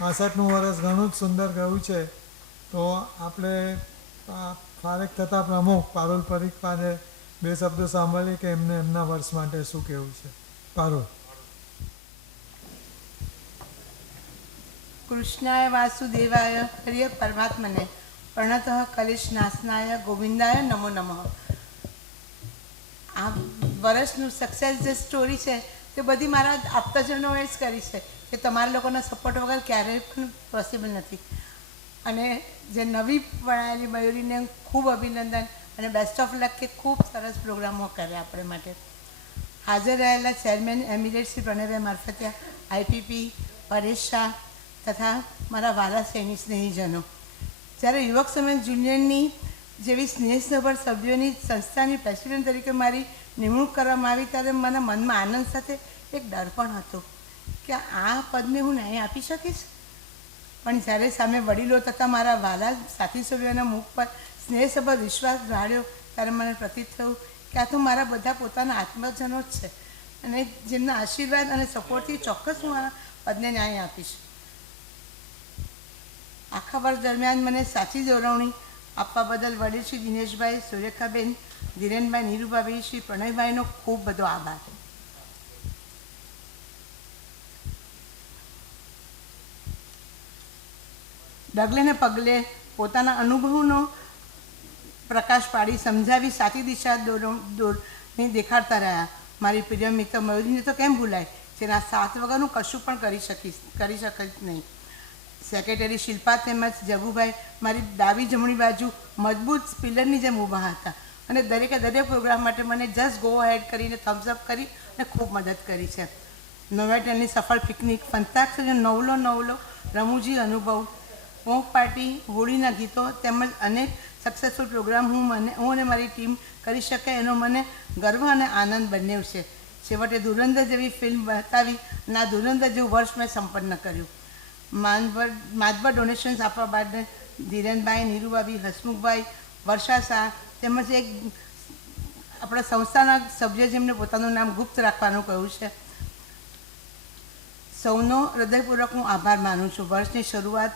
65મું વર્ષ ઘણું જ સુંદર ગયું છે. તો આપણે ફારેક થતા પ્રમુખ પારુલ પરીખ પાસે 2 શબ્દો સાંભળીએ કે એમને એમના વર્ષ માટે શું કહેવું છે. પારુલ. કૃષ્ણાય વાસુદેવાય હરિય પરમાત્મને પ્રણતઃ કલિશ નાશનાય ગોવિંદાય નમો નમઃ. આ વર્ષનું સક્સેસ જે સ્ટોરી છે તે બધી મારા આપતાજનોએ જ કરી છે કે તમારા લોકોના સપોર્ટ વગર ક્યારેય પણ પોસિબલ નથી. અને જે નવી ભણાયેલી મયુરીને ખૂબ અભિનંદન અને બેસ્ટ ઓફ લક કે ખૂબ સરસ પ્રોગ્રામો કર્યા આપણે માટે. હાજર રહેલા ચેરમેન એમિરેટ શ્રી પ્રણયભાઈ મારફતિયા, આઈપીપી પરેશ શાહ તથા મારા વાલા સ્નેહીજનો, જ્યારે યુવક સંમેલન જુનિયરની જેવી સ્નેહસભર સભ્યોની સંસ્થાની પ્રેસિડેન્ટ તરીકે મારી નિમણૂક કરવામાં આવી ત્યારે મને મનમાં આનંદ સાથે એક ડર પણ હતો કે આ પદને હું ન્યાય આપી શકીશ. પણ જ્યારે સામે વડીલો તથા મારા વાલા સાથી સભ્યોના મુખ પર સ્નેહસભર વિશ્વાસ ઢાળ્યો ત્યારે મને પ્રતીત થયું કે આ તો મારા બધા પોતાના આત્મજનો જ છે અને જેમના આશીર્વાદ અને સપોર્ટથી ચોક્કસ હું આ પદને ન્યાય આપીશ. આખા વર્ષ દરમિયાન મને સાચી દોરવણી આપવા બદલ વડીલ શ્રી દિનેશભાઈ, સુરેખાબેન, ધીરેનભાઈ, નીરુભાઈ, શ્રી પ્રણયભાઈનો ખૂબ બધો આભાર. ડગલે ને પગલે પોતાના અનુભવનો પ્રકાશ પાડી સમજાવી સાચી દિશા દોરની દેખાડતા રહ્યા. મારી પ્રિય મિત્ર મયુરીને તો કેમ ભૂલાય, જેના સાથ વગરનું કશું પણ કરી શકીશ નહીં. સેક્રેટરી શિલ્પા તેમજ જગુભાઈ મારી ડાબી જમણી બાજુ મજબૂત પિલરની જેમ ઊભા હતા અને દરેક પ્રોગ્રામ માટે મને જસ્ટ ગો હેડ કરીને થમ્સઅપ કરી અને ખૂબ મદદ કરી છે. નોવેટલની સફળ પિકનિક, ફંતાક્ષરી, નવલો રમૂજી અનુભવ, પોંક પાર્ટી, હોળીના ગીતો તેમજ અનેક સક્સેસફુલ પ્રોગ્રામ હું અને મારી ટીમ કરી શકે એનો મને ગર્વ અને આનંદ બંને છે. છેવટે ધુરંધર જેવી ફિલ્મ બતાવી અને આ ધુરંધર જેવું વર્ષ મેં સંપન્ન કર્યું. માધબર ડોનેશન્સ આપવા બાદ ધીરેનભાઈ, નીરુભાઈ, હસમુખભાઈ, વર્ષા શાહ તેમજ એક આપણા સંસ્થાના સભ્ય જેમને પોતાનું નામ ગુપ્ત રાખવાનું કહ્યું છે, સૌનો હૃદયપૂર્વક હું આભાર માનું છું. વર્ષની શરૂઆત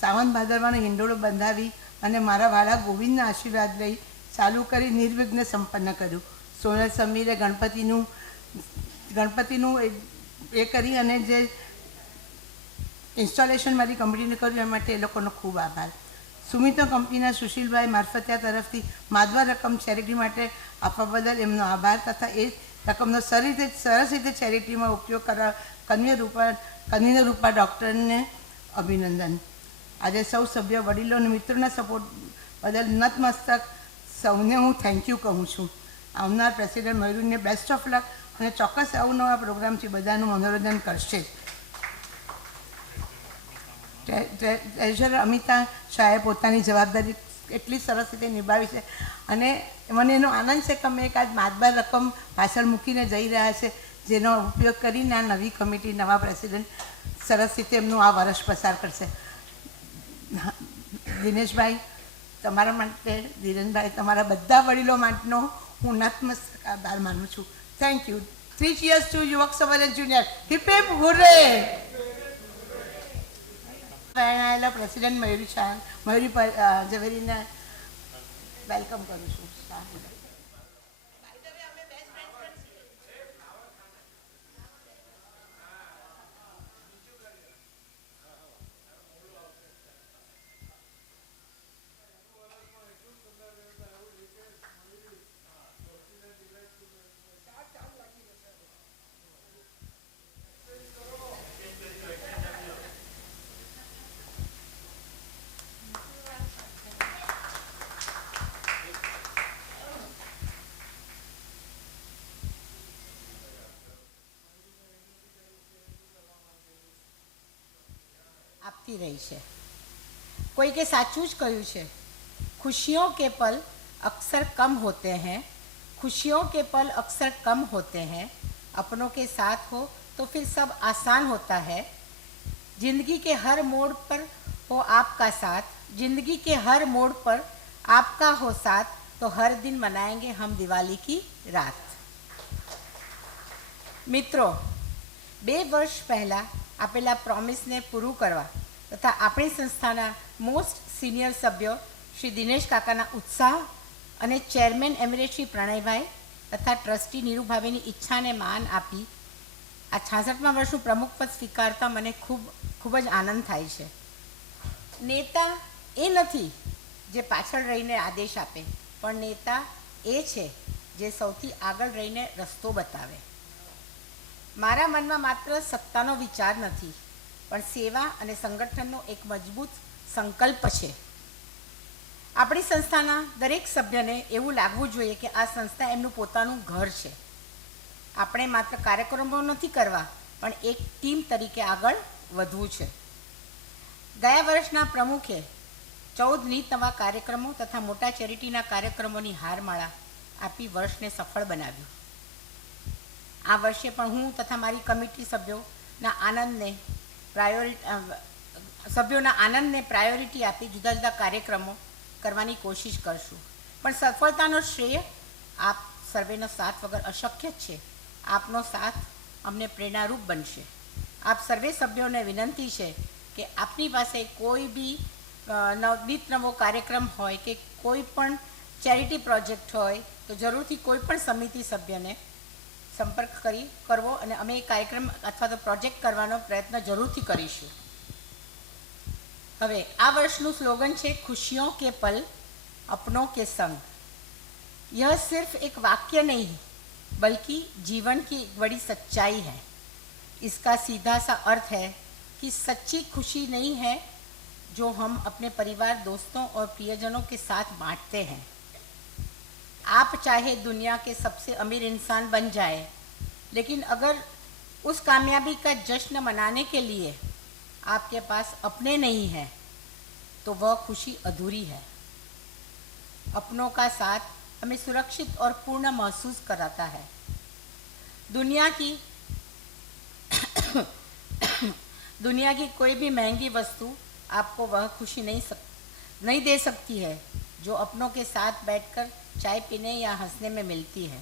સાવન ભાદરવાનો હિંડોળો બંધાવી અને મારા વાલા ગોવિંદના આશીર્વાદ લઈ ચાલુ કરી નિર્વિઘ્ન સંપન્ન કર્યું. સોનલ સમીરે ગણપતિનું એ કરી અને જે ઇન્સ્ટોલેશન મારી કંપનીને કર્યું એ માટે એ લોકોનો ખૂબ આભાર. સુમિતો કંપનીના સુશીલભાઈ મારફતિયા તરફથી માધવા રકમ ચેરિટી માટે આપવા બદલ એમનો આભાર તથા એ રકમનો સરસ રીતે ચેરિટીમાં ઉપયોગ કરવા કન્વીનર રૂપા ડૉક્ટરને અભિનંદન. આજે સૌ સભ્યો, વડીલો અને મિત્રોના સપોર્ટ બદલ નતમસ્તક સૌને હું થેન્ક યુ કહું છું. આવનાર પ્રેસિડેન્ટ મયુરીને બેસ્ટ ઓફ લક અને ચોક્કસ અવનવા પ્રોગ્રામથી બધાનું મનોરંજન કરશે. ટ્રેઝરર અમિતા શાહે પોતાની જવાબદારી એટલી સરસ રીતે નિભાવી છે અને મને એનો આનંદ છે કે અમે એક આજ માતબાર રકમ પાછળ મૂકીને જઈ રહ્યા છે, જેનો ઉપયોગ કરીને આ નવી કમિટી, નવા પ્રેસિડેન્ટ સરસ રીતે એમનું આ વર્ષ પસાર કરશે. દિનેશભાઈ તમારા માટે, ધીરેનભાઈ તમારા બધા વડીલો માટેનો હું નતમસ્તક આભાર માનું છું. Thank you. 3 cheers to યુવક સંમેલન જુનિયર. Heap heap હુર્રે. આવેલા પ્રેસિડેન્ટ મયુરી ઝવેરીને વેલકમ કરું છું. આપતી રહી છે. कोई के साचूज कहूँ है, खुशियों के पल अक्सर कम होते हैं खुशियों के पल अक्सर कम होते हैं, अपनों के साथ हो तो फिर सब आसान होता है। जिंदगी के हर मोड़ पर हो आपका साथ, जिंदगी के हर मोड़ पर आपका हो साथ, तो हर दिन मनाएंगे हम दिवाली की रात। મિત્રો, 2 વર્ષ પહેલાં આપેલા પ્રોમિસને પૂરું કરવા તથા આપણી સંસ્થાના મોસ્ટ સિનિયર સભ્યો શ્રી દિનેશ કાકાના ઉત્સાહ અને ચેરમેન એમિરેટ શ્રી પ્રણયભાઈ તથા ટ્રસ્ટી નીરુભાભીની ઈચ્છાને માન આપી આ 66મા વર્ષનું પ્રમુખ પદ સ્વીકારતા મને ખૂબ જ આનંદ થાય છે. નેતા એ નથી જે પાછળ રહીને આદેશ આપે, પણ નેતા એ છે જે સૌથી આગળ રહીને રસ્તો બતાવે. મારા મનમાં માત્ર સત્તાનો વિચાર નથી, પણ સેવા અને સંગઠનનો એક મજબૂત સંકલ્પ છે. આપણી સંસ્થાના દરેક સભ્યને એવું લાગવું જોઈએ કે આ સંસ્થા એમનું પોતાનું ઘર છે. આપણે માત્ર કાર્યક્રમો નથી કરવા, પણ એક ટીમ તરીકે આગળ વધવું છે. ગયા વર્ષના પ્રમુખે 14 નીત નવા કાર્યક્રમો તથા મોટા ચેરિટીના કાર્યક્રમોની હારમાળા આપી વર્ષને સફળ બનાવ્યું. આ વર્ષે પણ હું તથા મારી કમિટી સભ્યોના આનંદને પ્રાયોરિટી આપી જુદા જુદા કાર્યક્રમો કરવાની કોશિશ કરશું. પણ સફળતાનો શ્રેય આપ સર્વેનો સાથ વગર અશક્ય જ છે. આપનો સાથ અમને પ્રેરણારૂપ બનશે. આપ સર્વે સભ્યોને વિનંતી છે કે આપની પાસે કોઈ બી નીત નવો કાર્યક્રમ હોય કે કોઈ પણ ચેરિટી પ્રોજેક્ટ હોય તો જરૂરથી કોઈ પણ સમિતિ સભ્યને સંપર્ક કરવો અને અમે એ કાર્યક્રમ અથવા તો પ્રોજેક્ટ કરવાનો પ્રયત્ન જરૂરથી કરીશું. હવે આ વર્ષનું સ્લોગન છે ખુશિयों के पल अपनों के संग. यह सिर्फ एक वाक्य नहीं बल्कि जीवन की एक बड़ी सच्चाई है. इसका सीधा सा अर्थ है कि सच्ची खुशी नहीं है जो हम अपने परिवार, दोस्तों और प्रियजनों के साथ बांटते हैं. आप चाहे दुनिया के सबसे अमीर इंसान बन जाए, लेकिन अगर उस कामयाबी का जश्न मनाने के लिए आपके पास अपने नहीं हैं, तो वह खुशी अधूरी है. अपनों का साथ हमें सुरक्षित और पूर्ण महसूस कराता है. दुनिया की कोई भी महंगी वस्तु आपको वह खुशी नहीं दे सकती है जो अपनों के साथ बैठकर चाय पीने या हंसने में मिलती है.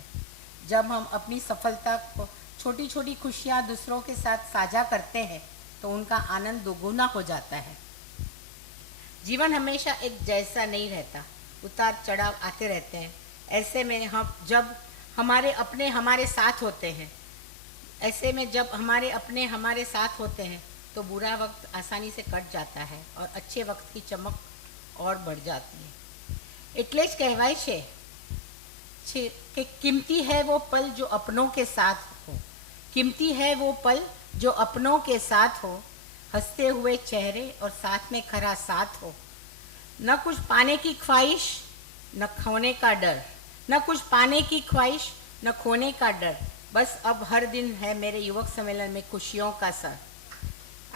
जब हम अपनी सफलता को छोटी छोटी खुशियाँ दूसरों के साथ साझा करते हैं तो उनका आनंद दोगुना हो जाता है. जीवन हमेशा एक जैसा नहीं रहता, उतार चढ़ाव आते रहते हैं. ऐसे में जब हमारे अपने हमारे साथ होते हैं तो तो बुरा वक्त आसानी से कट जाता है और अच्छे वक्त की चमक और बढ़ जाती है. એટલે જ કહેવાય છે कि कीमती है वो पल जो अपनों के साथ हो. कीमती है वो पल जो अपनों के साथ हो. हंसते हुए चेहरे और साथ में खरा साथ हो. न कुछ पाने की ख्वाहिश न खोने का डर, न कुछ पाने की ख्वाहिश न खोने का डर. बस अब हर दिन है मेरे युवक सम्मेलन में खुशियों का सर.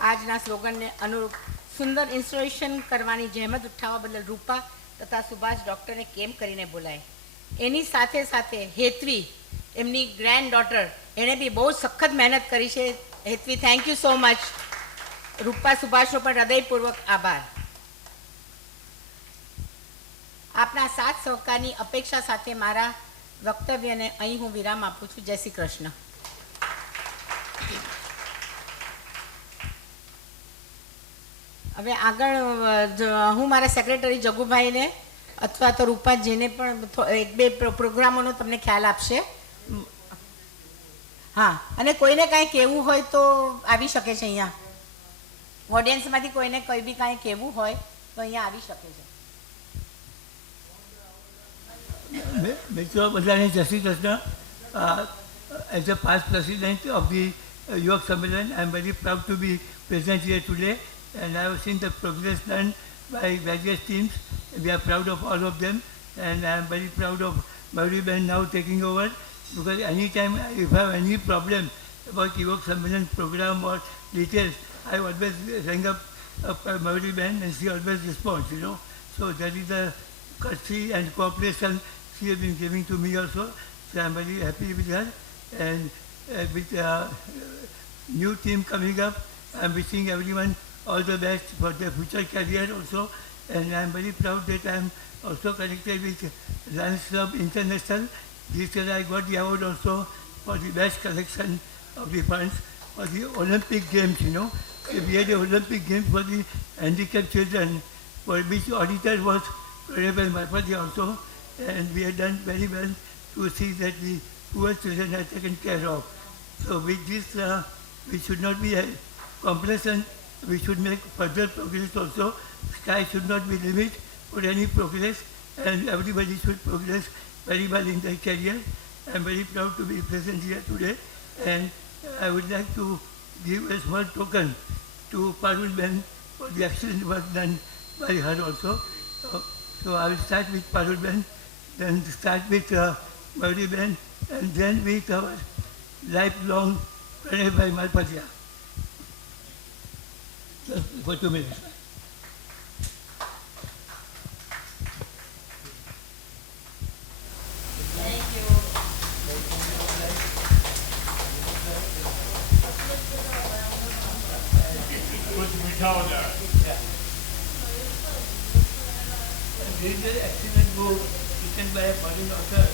આજના સ્લોગનને અનુરૂપ સુંદર ઇન્સ્ટોલેશન કરવાની જહેમત ઉઠાવવા બદલ રૂપા તથા સુભાષ ડૉક્ટરને કેમ કરીને બોલાય. એની સાથે સાથે હેતવી, એમની ગ્રેન્ડ ડોટર, એણે બી બહુ સખત મહેનત કરી છે. Hetvi, thank you so much. Rupa, સુભાષનો પણ હૃદયપૂર્વક આભાર. આપના સાથ સહકારની અપેક્ષા સાથે મારા વક્તવ્યને અહીં હું વિરામ આપું છું. જય શ્રી કૃષ્ણ. હવે આગળ હું મારા સેક્રેટરી જગુભાઈને અથવા તો રૂપા જેને પણ 1-2 પ્રોગ્રામોનો તમને ખ્યાલ આપશે. હા, અને કોઈને કાંઈ કહેવું હોય તો આવી શકે છે. અહીંયા ઓડિયન્સમાંથી કોઈને કંઈ બી કાંઈ કહેવું હોય તો અહીંયા આવી શકે છે. મિત્રો બધાને જય Shri Krishna. As a past president of the Yuvak Sammelan I am very proud to be present here today. And I have seen the progress done by various teams. We are proud of all of them, and I am very proud of Mauri Ben now taking over, because anytime if I have any problem about Yuvak Sammelan program or details, I always ring up Mauri Ben and she always responds, So that is the courtesy and cooperation she has been giving to me also, So I'm very happy with her. And with new team coming up, I'm wishing everyone all the best for their future career also. And I'm very proud that I'm also connected with Lions Club International. This year I got the award also for the best collection of the funds for the Olympic Games, you know. We had the Olympic Games for the handicapped children, for which auditor was Honorable Marpati also. And we had done very well to see that the poor children are taken care of. So with this, we should not be complacent. We should make further progress also. Sky should not be limit for any progress, and everybody should progress very well in their career. I'm very proud to be present here today, and I would like to give a small token to Parul Ben for the excellent work done by her also. So I will start with Parul Ben, then start with Gauri Ben, and then with our lifelong Pranay Bhai Marpatia. Just for 2 minutes. कुछ मीठा हो जाए. There is an excellent book written by a foreign author.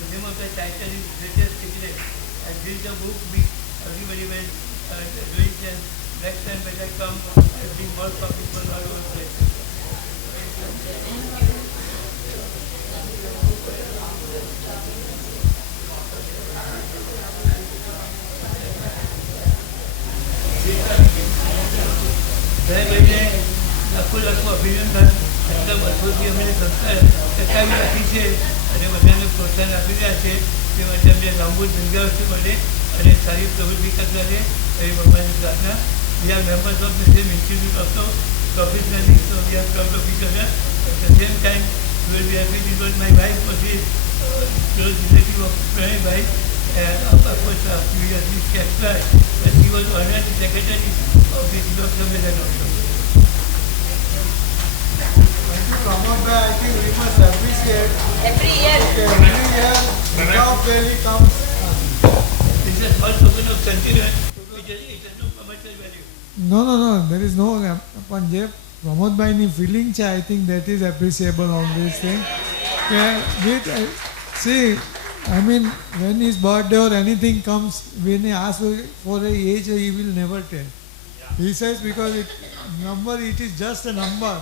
The name of the title is Greatest Secret. And this is a book which everybody will do it, and next time when I come, I bring more copies for all over the place. मैंने લાખો અભિનંદન એટલા વર્ષોથી અમે સંસ્થા ટકાવી રાખી છે અને બધાને પ્રોત્સાહન આપી રહ્યા છે તે માટે અમને લાંબુ દીર્ઘાયુષ્ય મળે અને સારી પ્રવૃત્તિ કરતા રહે એવી ભગવાનની પ્રાર્થના. We are members of the same institute also professionally, so we are proud of each other. At the same time, we will be happy because my wife was a close relative of Pranay Bhai. Of course, a few years we kept her, but he was honored secretary of the York Sammelan also. Pramod, I think we must appreciate Every year. without really comes. This is a small token of continuance. It has no commercial value. No, there is no. પણ જે પ્રમોદભાઈની feeling છે, I think that is appreciable on this thing. See, I mean, when his birthday or anything comes, when he asks for an age, he will never tell. He says because it is just a number.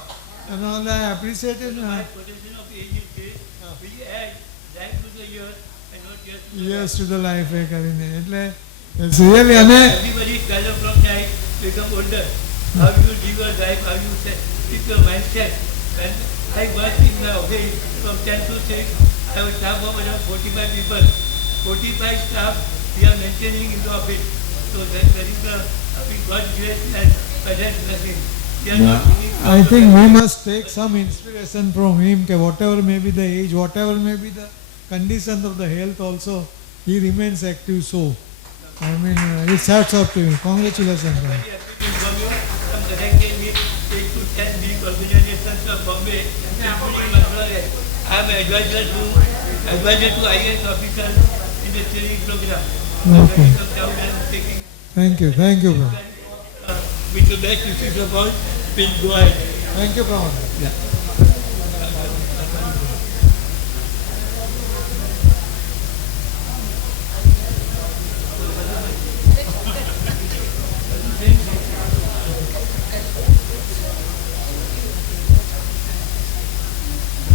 And all I appreciate it. My quotation of age is this, we add life to the year and not just to the Yes, to the life કરીને એટલે it's really અને everybody 12 o'clock night become older. How you live your life, how you keep your mindset. And I work in my office from 10 to 6. I have a staff of around 45 people. 45 staff we are maintaining in the office. So that is God's grace and present blessing. We are not giving I think we must take some inspiration from him. Whatever may be the age, whatever may be the conditions of the health also, he remains active. So, I mean, it's hats off to him. Congratulations. very happy to inform you. Some connected with 8 to 10 big organizations of Bombay, including Mantralaya. I am advisor to IAS officers in the training program. Okay. Taking Thank you, bro. with the best wishes of all, please go ahead. Thank you, Pramod. Yes,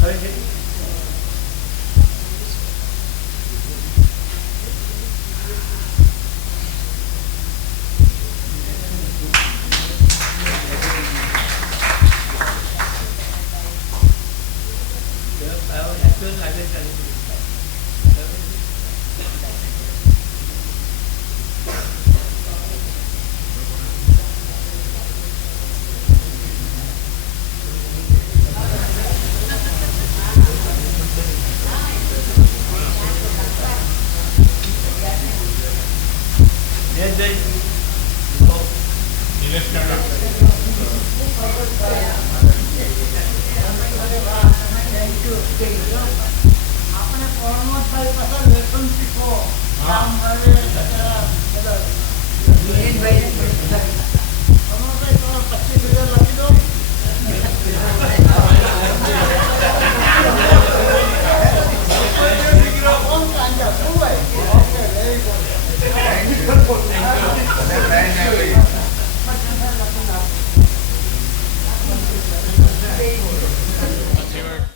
right. Election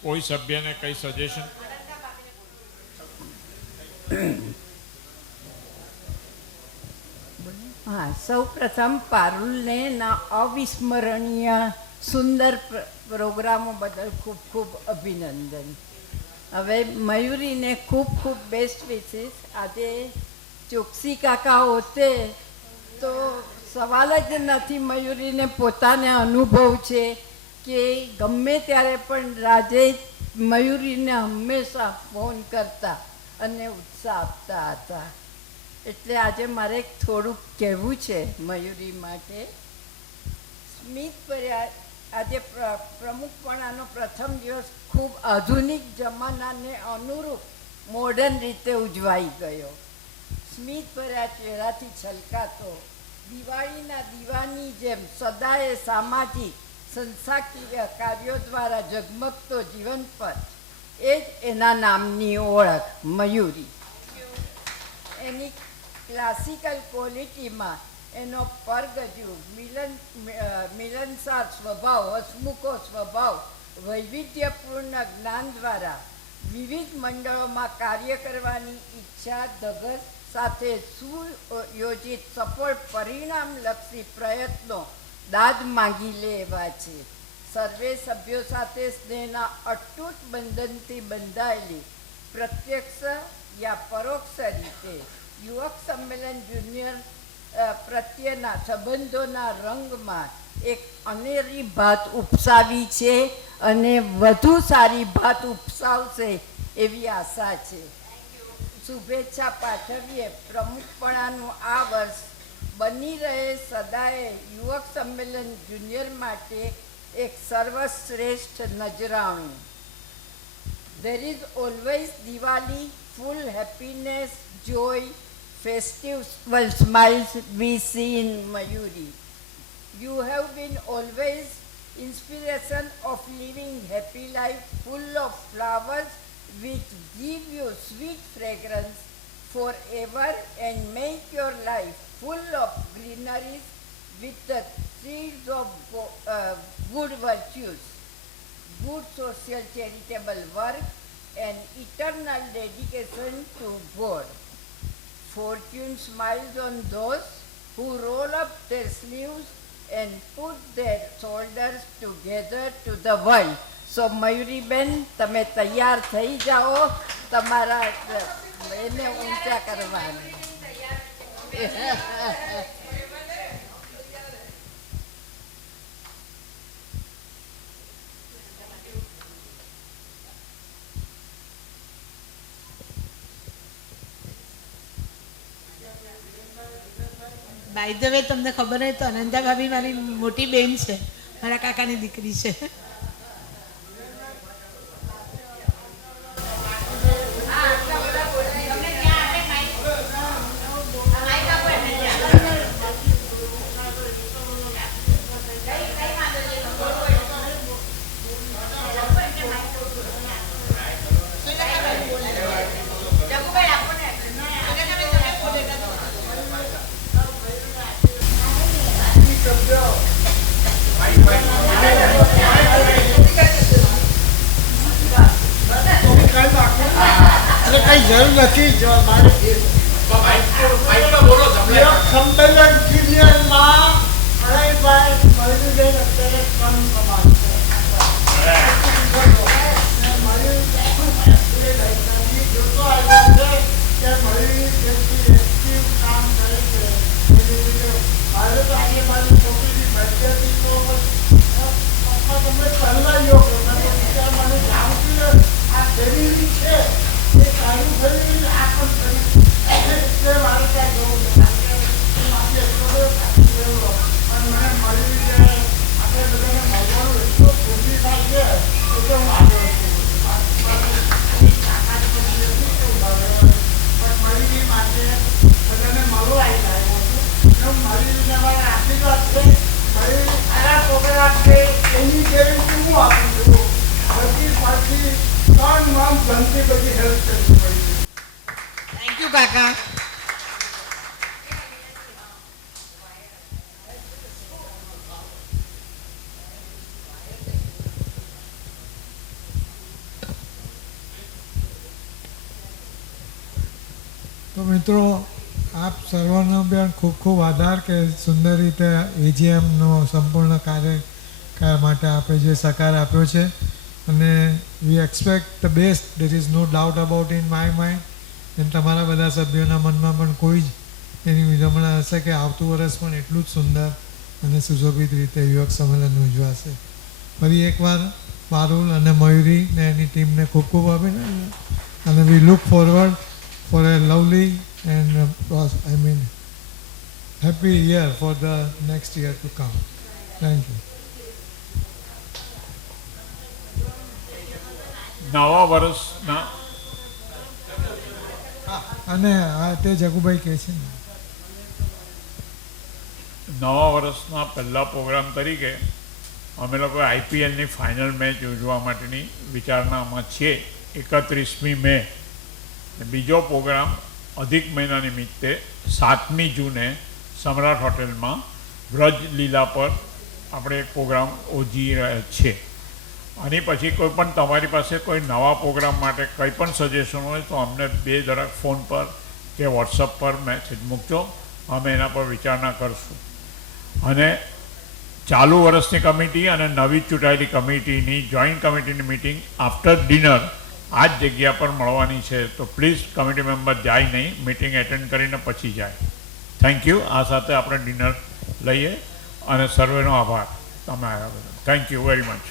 કોઈ સભ્યને કઈ suggestion? હા, સૌ પ્રથમ પારુલને ના અવિસ્મરણીય સુંદર પ્રોગ્રામો બદલ ખૂબ ખૂબ અભિનંદન. હવે મયુરીને ખૂબ ખૂબ બેસ્ટ વિશિસ. આજે ચોકસી કાકા હોતે તો સવાલ જ નથી. મયુરીને પોતાને અનુભવ છે કે ગમે ત્યારે પણ રાજેશ મયુરીને હંમેશા ફોન કરતા અને ઉત્સાહ આપતા હતા. એટલે આજે મારે થોડુંક કહેવું છે મયુરી માટે. સ્મિત ભર્યા આજે પ્રમુખપણાનો પ્રથમ દિવસ ખૂબ આધુનિક જમાનાને અનુરૂપ મોડર્ન રીતે ઉજવાઈ ગયો. સ્મિત ભર્યા ચહેરાથી છલકાતો દિવાળીના દીવાની જેમ સદાય સામાજિક સંસ્થાકીય કાર્યો દ્વારા ઝગમગતો જીવન પર એ જ એના નામની ઓળખ મયુરી. એની ક્લાસિકલ ક્વોલિટીમાં એનો પરગજુ મિલનસાર સ્વભાવ, હસમુખો સ્વભાવ, વૈવિધ્યપૂર્ણ જ્ઞાન દ્વારા વિવિધ મંડળોમાં કાર્ય કરવાની ઈચ્છા, ધગશ સાથે સુયોજિત સફળ પરિણામલક્ષી પ્રયત્નો દાદ માંગી લે એવા છે. સર્વે સભ્યો સાથે સ્નેહના અતૂટ બંધનથી બંધાયેલી પ્રત્યક્ષ યા પરોક્ષ રીતે યુવક સંમેલન જુનિયર પ્રત્યેના સંબંધોના રંગમાં એક અનેરી ભાત ઉપસાવી છે અને વધુ સારી ભાત ઉપસાવશે એવી આશા છે. શુભેચ્છા પાઠવીએ. પ્રમુખપણાનું આ વર્ષ બની રહે સદાય યુવક સંમેલન જુનિયર માટે એક સર્વશ્રેષ્ઠ નજરાણું. There is always Diwali, full happiness, joy, festive smiles we see in Mayuri. You have been always inspiration of living happy life full of flowers which give you sweet fragrance forever and make your life full of greenery with the trees of good virtues, good social charitable work and eternal dedication to God. Fortune smiles on those who roll up their sleeves and put their shoulders together to the world. So મયુરીબેન, તમે તૈયાર થઈ જાઓ તમારા એને ઊંચા કરવાની. By the way, તમને ખબર હોય તો અનંતા ભાભી મારી મોટી બેન છે, મારા કાકાની દીકરી છે. કઈ જરૂર નથી. સંમેલન જુનિયરમાં એની ગેરંટી હું આપું છું. બધી પાછી 3 માસ ગમતી બધી હેલ્પ કરવી પડી. થેન્ક યુ કાકા. તો મિત્રો આપ સર્વનો પણ ખૂબ ખૂબ આભાર કે સુંદર રીતે એજીએમનો સંપૂર્ણ કાર્ય માટે આપે જે સહકાર આપ્યો છે અને we expect the best. There is no doubt about in my mind. અને તમારા બધા સભ્યોના મનમાં પણ કોઈ જ એની વિડંબણા હશે કે આવતું વર્ષ પણ એટલું જ સુંદર અને સુશોભિત રીતે યુવક સંમેલન ઉજવાશે. ફરી એકવાર પારુલ અને મયુરી ને એની ટીમને ખૂબ ખૂબ અભિનંદન અને we look forward for a lovely and happy year for the next year to come. Thank you. નવા વર્ષના અને આ તે જગુભાઈ કહે છે ને નવા વર્ષના પહેલા પ્રોગ્રામ તરીકે અમે લોકો આઈપીએલની ફાઇનલ મેચ યોજવા માટેની વિચારણામાં છીએ 31મી મે. બીજો પ્રોગ્રામ અધિક મહિના નિમિત્તે 7મી જૂને સમ્રાટ હોટેલમાં વ્રજ લીલા પર આપણે એક પ્રોગ્રામ યોજી રહ્યા છીએ. આની પછી કોઈ પણ તમારી પાસે કોઈ નવા પ્રોગ્રામ માટે કંઈ પણ સજેશન હોય તો અમને જરાક ફોન પર કે વોટ્સઅપ પર મેસેજ મૂકજો. અમે એના પર વિચારણા કરશું. અને ચાલુ વર્ષની કમિટી અને નવી ચૂંટાયેલી કમિટીની જોઈન્ટ કમિટીની મિટિંગ આફ્ટર ડિનર આ જ જગ્યા પર મળવાની છે. તો પ્લીઝ કમિટી મેમ્બર જાય નહીં, મિટિંગ એટેન્ડ કરીને પછી જાય. Thank you. આ સાથે આપણે ડિનર લઈએ અને સર્વેનો આભાર. તમે આવ્યા બધા. Thank you very much.